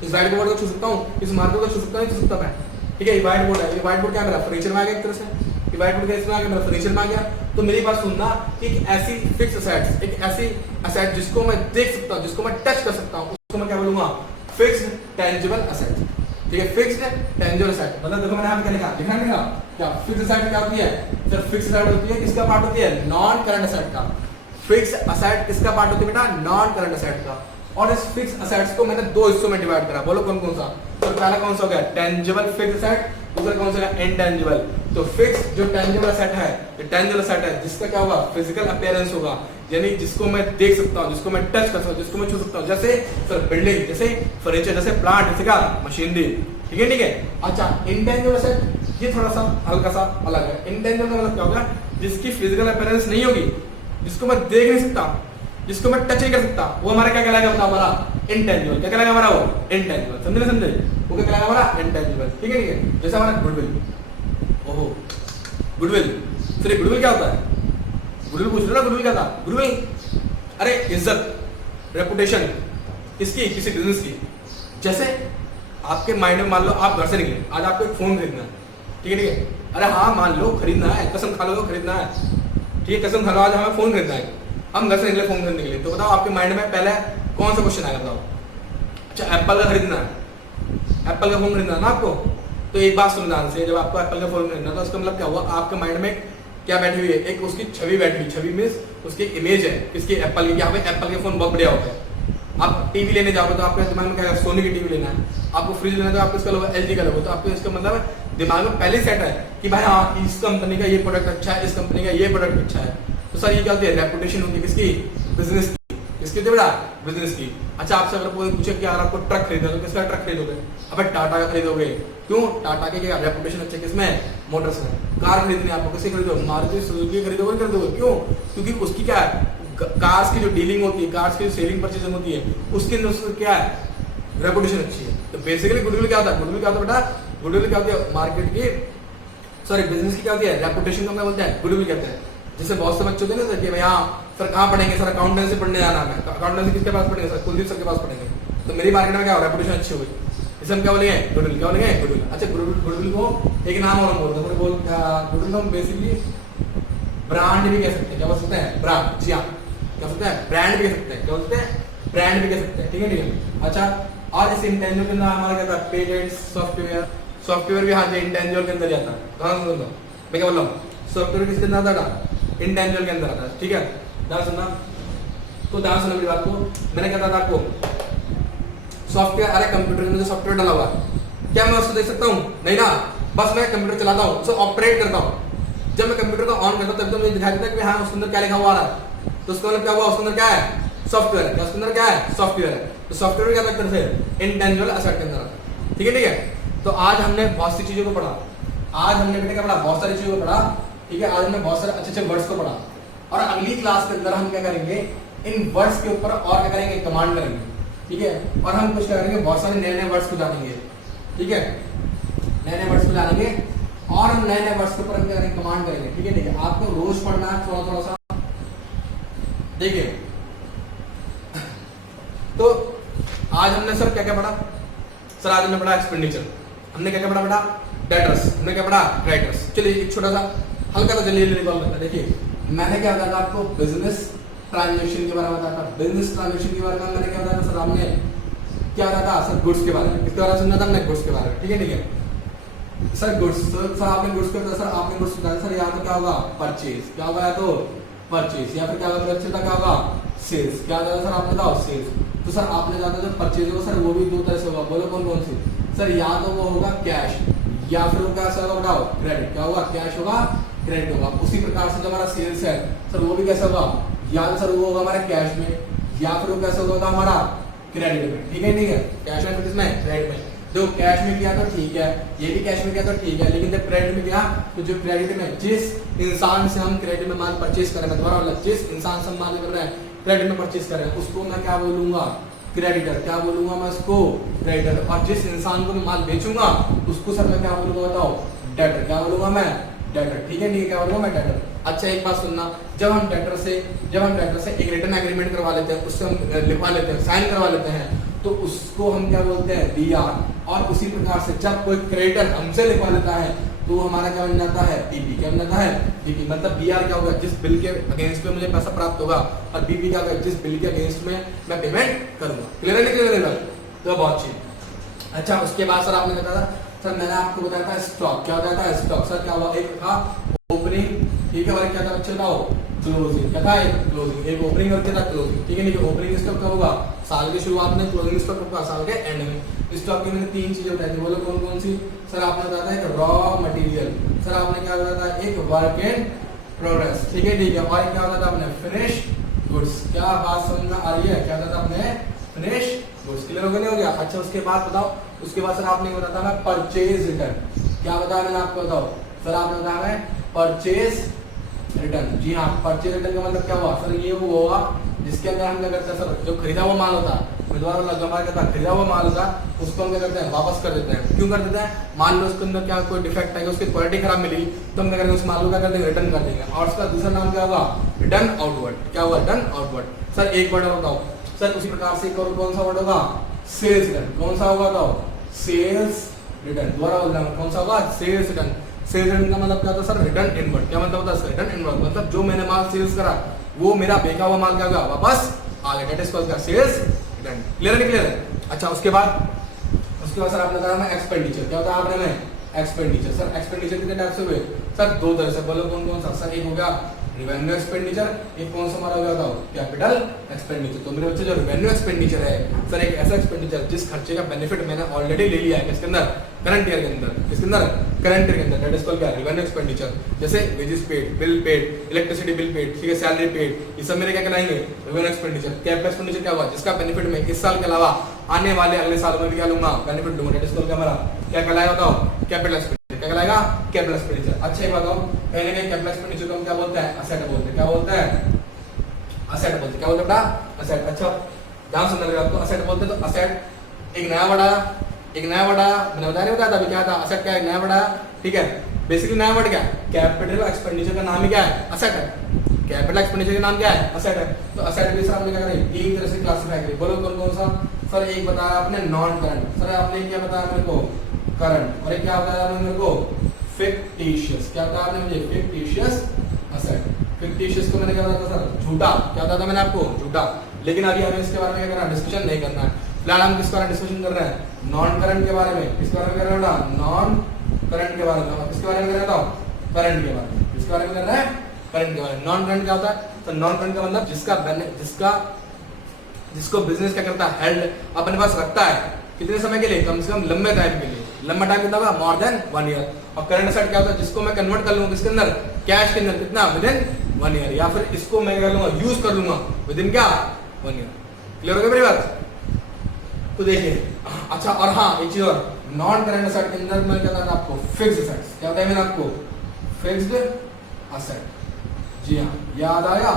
इस व्हाइट बोर्ड को छू सकता हूँ, इस मार्कर को छू सकता हूँ, छू सकता मैं, ठीक है। ये व्हाइट बोर्ड है, ये व्हाइट बोर्ड क्या मेरा फर्नीचर में आ गया एक तरह से, ये व्हाइट बोर्ड कैसे आ गया मेरा फर्नीचर में आ गया। तो मेरी बात सुनना, एक ऐसी फिक्स एसेट, एक ऐसी एसेट जिसको मैं देख सकता हूँ, जिसको मैं टच कर सकता हूँ, उसको मैं क्या बोलूंगा फिक्स्ड टेंजिबल एसेट, ठीक है फिक्स्ड टेंजिबल एसेट। मतलब देखो मैंने यहाँ पे क्या लिखा, लिखा क्या फिक्स्ड एसेट क्या होती है सर, फिक्स्ड एसेट होती है किसका पार्ट होती है नॉन करंट एसेट का, फिक्स्ड एसेट किसका पार्ट होती है बेटा नॉन करंट एसेट का। और इस फिक्स एसेट्स को मैंने 2 हिस्सों में डिवाइड करा, बोलो कौन कौन सा, तो पहला कौन सा हो गया टेंजिबल फिक्स एसेट, दूसरा कौन सा है इनटेंजिबल। तो फिक्स जो टेंजिबल एसेट है, ये टेंजिबल एसेट है जिसका क्या होगा फिजिकल अपीयरेंस होगा, यानी जिसको मैं देख सकता हूँ, जिसको मैं टच कर सकता हूँ, जिसको मैं छू सकता हूँ, जैसे सर बिल्डिंग, जैसे फर्नीचर, जैसे प्लांट, जैसे क्या मशीनरी, ठीक है ठीक है। अच्छा इनटेंजिबल एसेट ये थोड़ा सा हल्का सा अलग है, इनटेंजिबल का मतलब क्या होगा जिसकी फिजिकल अपीयरेंस नहीं होगी, जिसको मैं देख नहीं सकता, जिसको मैं टच नहीं कर सकता, वो हमारा क्या कहलाएगा बताओ, हमारा इनटेंजिबल, क्या कहलाएगा हमारा वो इनटेंजिबल, समझे ना समझे, वो क्या कहलाएगा हमारा इनटेंजिबल, ठीक है ठीक है। जैसे हमारा गुडविल, ओहो गुडविल, सर ये गुडविल क्या होता है, गुडविल पूछ रहे ना गुडविल क्या था, गुडविल अरे इज्जत रेपुटेशन किसकी, किसी बिजनेस की। जैसे आपके माइंड में मान लो आप घर से निकले, आज आपको एक फोन खरीदना है, ठीक है ठीक है, अरे हाँ मान लो खरीदना है, कसम खा लो खरीदना है, ठीक है कसम खा लो आज हमें फोन खरीदना है, हम घर से निकले फोन खरीदने के लिए, तो बताओ आपके माइंड में पहले कौन सा क्वेश्चन आएगा बताओ, अच्छा एप्पल का खरीदना है, एप्पल का फोन खरीदना है ना आपको। तो एक बात सुनो ध्यान से, जब आपको एप्पल का फोन खरीदना है तो उसका मतलब क्या हुआ, आपके माइंड में क्या बैठी हुई है, एक उसकी छवि बैठी हुई, छवि मींस उसकी इमेज है किसकी, एप्पल की, यहाँ पे एप्पल के फोन बहुत बढ़िया होते हैं। आप टीवी लेने जाओगे तो आपके दिमाग में क्या है, सोनी की टीवी लेना है, आपको फ्रिज लेना है तो आपको इसका लोगो एलजी का लोगो, तो आपको इसका मतलब दिमाग में पहले सेट है कि भाई हाँ इस कंपनी का ये प्रोडक्ट अच्छा है, इस कंपनी का ये प्रोडक्ट अच्छा है। तो सर ये क्या होती है, रेपुटेशन होती है किसकी, बिजनेस की, किसकी होती है बेटा बिजनेस की। अच्छा आपसे अगर कोई पूछे कि यार आपको ट्रक खरीदना तो किसका ट्रक खरीदोगे, अब टाटा का खरीदोगे, क्यों टाटा के क्या रेपुटेशन अच्छे किसमें, मोटर्स में। कार खरीदनी आपको किससे खरीदोगे, मारुति सुजुकी खरीदोगे, खरीदोगे क्यों, क्योंकि उसकी क्या है कार्स की जो डीलिंग होती है, कार्स की जो सेलिंग परचेजिंग होती है उसके अंदर क्या है रेपुटेशन अच्छी है। तो बेसिकली गुडविल क्या होता है, गुडविल क्या होता है बेटा, गुडविल क्या होती है मार्केट की, सॉरी बिजनेस की क्या होती है, रेपुटेशन को क्या बोलते हैं, गुडविल कहते हैं। जैसे बहुत से बच्चे होते हैं ना कि भैया सर कहाँ पढ़ेंगे, सर अकाउंटेंसी पढ़ने जाना है, अकाउंटेंसी किसके पास पढ़ेंगे, सर कुलदीप सर के पास पढ़ेंगे। तो मेरी मार्केट में क्या हो, रेपुटेशन अच्छी हुई, इसे हम क्या बोलेंगे, गुडविल। क्या बोलेंगे, गुडविल। अच्छा गुडविल को एक नाम और हम बोलते हैं, गुडविल को हम बेसिकली ब्रांड भी कह सकते हैं। क्या बोल सकते हैं, ब्रांड। जी हाँ, क्या सकते हैं, ब्रांड भी कह सकते हैं। क्या बोलते हैं, ब्रांड भी कह सकते हैं। ठीक है, ठीक है। अच्छा, और इस इंटेंजिबल के अंदर हमारा क्या था, पेटेंट्स, सॉफ्टवेयर, सॉफ्टवेयर भी हाँ इंटेंजिबल के अंदर जाता है। मैं क्या बोल रहा हूँ, सॉफ्टवेयर किसके अंदर आता है, इंटेंजिबल के अंदर आता है। ठीक है, ध्यान सुनना, तो ध्यान सुनना मेरी बात को। मैंने क्या था आपको, सॉफ्टवेयर, अरे कंप्यूटर में जो सॉफ्टवेयर डाला हुआ है, क्या मैं उसको देख सकता हूँ, नहीं ना, बस मैं कंप्यूटर चलाता हूँ, उसको ऑपरेट करता हूँ। जब मैं कंप्यूटर को ऑन करता हूँ तब तो मुझे दिखाई देता है कि हाँ उसके अंदर क्या लिखा हुआ आ रहा है, तो उसका मतलब क्या हुआ, उसके अंदर क्या है, सॉफ्टवेयर है। उसके अंदर क्या है, सॉफ्टवेयर है। तो सॉफ्टवेयर क्या लगता है, इंटेंजिबल एसेट के अंदर आता है। ठीक है, ठीक है। तो आज हमने बहुत सी चीजों को पढ़ा, आज हमने बेटे क्या पढ़ा, बहुत सारी चीजों को पढ़ा। ठीक है, आज हमने बहुत सारे अच्छे अच्छे वर्ड्स को पढ़ा, और अगली क्लास के अंदर हम क्या करेंगे, इन वर्ड्स के ऊपर और क्या करेंगे, कमांड करेंगे। ठीक है, और हम कुछ क्या करेंगे, बहुत सारे नए नए वर्ड्स को जानेंगे। ठीक है, नए नए वर्ड्स को जानेंगे, और हम नए नए वर्ड्स के ऊपर हम क्या करेंगे, कमांड करेंगे। ठीक है, ठीक है। आपको रोज पढ़ना है थोड़ा थोड़ा सा। देखिए, तो आज हमने सर क्या क्या पढ़ा, सर आज हमने पढ़ा एक्सपेंडिचर, हमने क्या क्या पढ़ा बेटा, डेटर्स, हमने क्या पढ़ा, क्रेडिटर्स। चलिए एक छोटा सा हल्का सा जल्दी रिकॉल करते हैं। देखिए, मैंने क्या बताया था आपको, बिजनेस ट्रांजेक्शन के बारे में बताया था। बिजनेस ट्रांजेक्शन के बारे में मैंने क्या बताया था सर, आपने क्या बताया था सर, गुड्स के बारे में। किसके बारे में सुना था हमने, गुड्स के बारे में। ठीक है, ठीक है सर, गुड्स। सर आपने गुड्स को बताया, सर आपने गुड्स बताया, सर यहाँ तो क्या होगा, परचेज। क्या होगा, तो परचेज, या फिर क्या होगा, अच्छा क्या होगा, सेल्स। क्या होगा सर, आपने बताओ, सेल्स। तो सर आपने जाता जो परचेज होगा सर, वो भी दो तरह से होगा, बोलो कौन कौन सी सर, या तो वो होगा कैश, या फिर वो कैसा होगा बताओ, क्रेडिट। क्या होगा, कैश होगा, क्रेडिट होगा। उसी प्रकार से जो हमारा सेल्स है सर, वो भी कैसा होगा, या तो सर वो होगा हमारे कैश में, या फिर वो कैसा होगा हमारा क्रेडिट में। ठीक है, ठीक है, कैश में, किसमें, क्रेडिट में। जो कैश में किया तो ठीक है, ये भी कैश में किया तो ठीक है, लेकिन जब क्रेडिट में किया तो जो क्रेडिट में, जिस इंसान से हम क्रेडिट में माल परचेज कर रहे हैं, दोबारा मतलब जिस इंसान से हम माल कर रहे हैं, क्रेडिट में परचेज कर रहे हैं, उसको मैं क्या बोलूंगा, क्रेडिटर। क्या बोलूंगा मैं उसको, क्रेडिटर। और जिस इंसान को मैं माल बेचूंगा उसको सर मैं क्या बोलूंगा बताओ, डेटर। क्या बोलूंगा मैं, डेटर। ठीक है, नहीं क्या बोलूंगा मैं, डेटर। अच्छा एक बात सुनना, जब हम डेटर से एक रिटर्न एग्रीमेंट करवा लेते हैं, उससे हम लिखवा लेते हैं, साइन करवा लेते हैं, तो उसको हम क्या बोलते हैं, बीआर। और उसी प्रकार से जब कोई क्रेडिटर हमसे लिखवा लेता है तो हमारा क्या बन जाता है, पीपी। क्या बन जाता है, पीपी। मतलब बीआर क्या होगा, जिस बिल के अगेंस्ट में मुझे पैसा प्राप्त होगा, और पीपी क्या होगा, जिस बिल के अगेंस्ट में मैं पेमेंट करूंगा। क्लियर है, नहीं क्लियर है, तो बहुत चीज। अच्छा उसके बाद सर आपने बताया सर, मैंने आपको बताया था स्टॉक। क्या बताया था, स्टॉक। सर क्या हुआ, एक था ओपनिंग, ठीक है, और क्या था बच्चे बताओ, क्लोजिंग। क्या था, क्लोजिंग। एक ओपनिंग और क्या था, क्लोजिंग। ठीक है, नहीं ओपनिंग स्टॉक कब होगा, साल की शुरुआत में, क्लोजिंग स्टॉक कब होगा, साल के एंड में। स्टॉक की मैंने तीन चीजें बताई थी, बोलो कौन कौन सी सर। आपने बताया था एक रॉ मटेरियल, सर आपने क्या बताया था, एक वर्क इन प्रोग्रेस। ठीक है, ठीक है, और क्या बताया था आपने, फिनिश गुड्स। क्या बात समझ में आ रही है, क्या बताया था आपने, फिनिश गुड्स। क्लियर हो गया, नहीं हो गया। अच्छा उसके बाद बताओ, उसके बाद सर आपने बताया था परचेज रिटर्न। क्या बताया मैंने आपको, बताओ सर, आपने बताया है परचेज रिटर्न। जी हाँ, परचेज रिटर्न का मतलब क्या हुआ सर, ये वो होगा जिसके अंदर हम क्या करते हैं सर, जो खरीदा हुआ माल होता है, खरीदा हुआ माल होता है, उसको हम क्या करते हैं, वापस कर देते हैं। क्यों कर देते हैं, मान लो उसके अंदर क्या कोई डिफेक्ट आएगा, उसकी क्वालिटी खराब मिली, तो हम क्या करेंगे, उस माल को क्या कर देंगे, रिटर्न कर देंगे। और उसका दूसरा नाम क्या होगा, रिटर्न आउटवर्ड। क्या हुआ, रिटर्न आउटवर्ड। सर एक वर्ड और बताओ सर, उसी प्रकार से एक और कौन सा वर्ड होगा, सेल्स रिटर्न। कौन सा होगा बताओ, सेल्स रिटर्न। दोबारा बोल रहा हूं, कौन सा होगा, सेल्स रिटर्न। सेल्स रिटर्न का मतलब क्या होता है सर, रिटर्न इनवर्ड। क्या मतलब होता है, रिटर्न इनवर्ड। मतलब जो मैंने माल सेल्स करा, वो मेरा बेचा हुआ माल क्या होगा, वापस आ गया। That is called sales return. Clear है, क्लियर है। अच्छा उसके बाद सर आपने कहा मैं एक्सपेंडिचर। क्या होता है आपने में, एक्सपेंडिचर। सर एक्सपेंडिचर कितने टाइप से हुए सर, दो तरह से। बोलो कौन कौन सा सर, एक हो गया रिवेन्यू एक्सपेंडिचर, एक कौन सा हमारा हो गया, कैपिटल एक्सपेंडिचर। तो मेरे बच्चे जो रिवेन्यू एक्सपेंडिचर है सर, एक ऐसा एक्सपेंडिचर जिस खर्चे का बेनिफिट मैंने ऑलरेडी ले लिया है, किसके अंदर, करंट ईयर के अंदर। किसके अंदर, करंट ईयर के अंदर। दैट इज कॉल्ड क्या, रिवेन्यू एक्सपेंडिचर। जैसे wages paid, bill paid, electricity bill paid, ठीक है, सैलरी पेड, ये सब मेरे क्या कहलाएंगे, रिवेन्यू एक्सपेंडिचर। कैपिटल एक्सपेंडिचर क्या हुआ, जिसका बेनिफिट मैं इस साल के अलावा आने वाले अगले सालों में भी क्या लूंगा, बेनिफिट लूंगा। दैट इज कॉल्ड क्या, हमारा क्या कहलाएगा बताओ, कैपिटल एक्सपेंडिचर। क्या कहलाएगा, कैपिटल एक्सपेंडिचर। अच्छा एक बताओ, कहीं ना कहीं कैपिटल एक्सपेंडिचर को हम क्या बोलते हैं, असेट बोलते हैं। क्या बोलते हैं, असेट बोलते हैं। क्या बोलते हैं बेटा, असेट। अच्छा ध्यान सुनना मेरे आपको, असेट बोलते हैं। तो असेट एक नया वर्ड आया, मैंने बताया था अभी क्या था, असेट क्या है, नया वर्ड आया, ठीक है। बेसिकली नया वर्ड क्या है, कैपिटल एक्सपेंडिचर का नाम ही क्या है, असेट है। कैपिटल एक्सपेंडिचर का नाम क्या है, असेट है। तो असेट के साथ क्या करें, तीन तरह से क्लासिफाई करें। बोलो कौन कौन सा? सर एक बताया आपने नॉन करंट, सर आपने क्या बताया मेरे को, करंट, और एक क्या बताया आपने मेरे को, फिक्टिशियस। क्या बताया आपने मुझे, फिक्टिशियस असेट। फिक्टिशियस को मैंने क्या बताया था सर, झूठा। क्या बताया था मैंने आपको, झूठा। लेकिन अभी हमें इसके बारे में क्या करना है, डिस्कशन नहीं करना है। फिलहाल हम किस बारे में डिस्कशन कर रहे हैं, नॉन करंट के बारे में। किस बारे में कर रहे हैं, नॉन करंट के बारे में। और किसके बारे में कर रहा था, करंट के बारे में। किसके बारे में कर रहे हैं, करंट के बारे में। नॉन करंट क्या होता है, तो नॉन करंट का मतलब जिसको बिजनेस क्या करता है, हेल्ड अपने पास रखता है, कितने समय के लिए, कम से कम लंबे टाइम के लिए। लंबा टाइम कितना होगा, मोर देन 1 ईयर। और करंट असेट क्या होता है, जिसको मैं कन्वर्ट कर लूंगा किसके अंदर, कैश के अंदर, कितना, विद इन 1 ईयर। या फिर इसको मैं कर लूंगा, यूज कर लूंगा विद इन क्या, 1 ईयर। क्लियर हो गया मेरी बात? तो देखिए, अच्छा, और हाँ एक चीज और, नॉन करंट असेट के अंदर मैं क्या था आपको, फिक्स्ड असेट्स। क्या बताया मैंने आपको, फिक्स्ड असेट। जी हाँ, याद आया,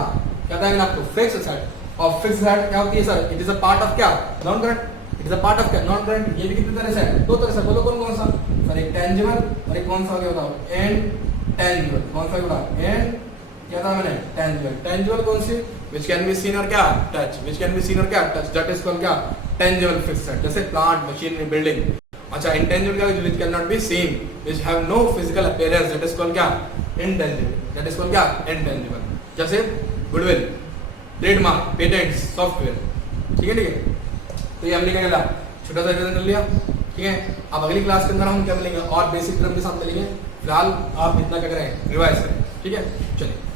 क्या था मैंने आपको, फिक्स्ड असेट। और फिक्स्ड असेट क्या होती है sir, it is a part of क्या, non current. It is a part of क्या, नॉन करंट। ये भी कितने तरह से है, 2 तरह से। बोलो कौन कौन सा? सर एक टेंजिबल और एक कौन सा हो गया बताओ, इनटेंजिबल। कौन सा बताओ, एंड क्या था मैंने, टेंजिबल। टेंजिबल कौन सी, which can be seen और क्या, touch, which can be seen और क्या, टच, that is called क्या, tangible fixed asset। जैसे प्लांट, मशीनरी, बिल्डिंग। अच्छा, intangible क्या, which cannot be seen, which have no physical appearance, that is called क्या, intangible, that is called क्या, intangible। जैसे गुडविल, ट्रेडमार्क, पेटेंट्स, सॉफ्टवेयर। ठीक है, ठीक है। तो ये हमने क्या किया, छोटा सा रिवीजन कर लिया। ठीक है, अब अगली क्लास के अंदर हम क्या मिलेंगे, और बेसिक टर्म के साथ मिलेंगे। फिलहाल आप इतना क्या करें, रिवाइज करें। ठीक है, चलिए।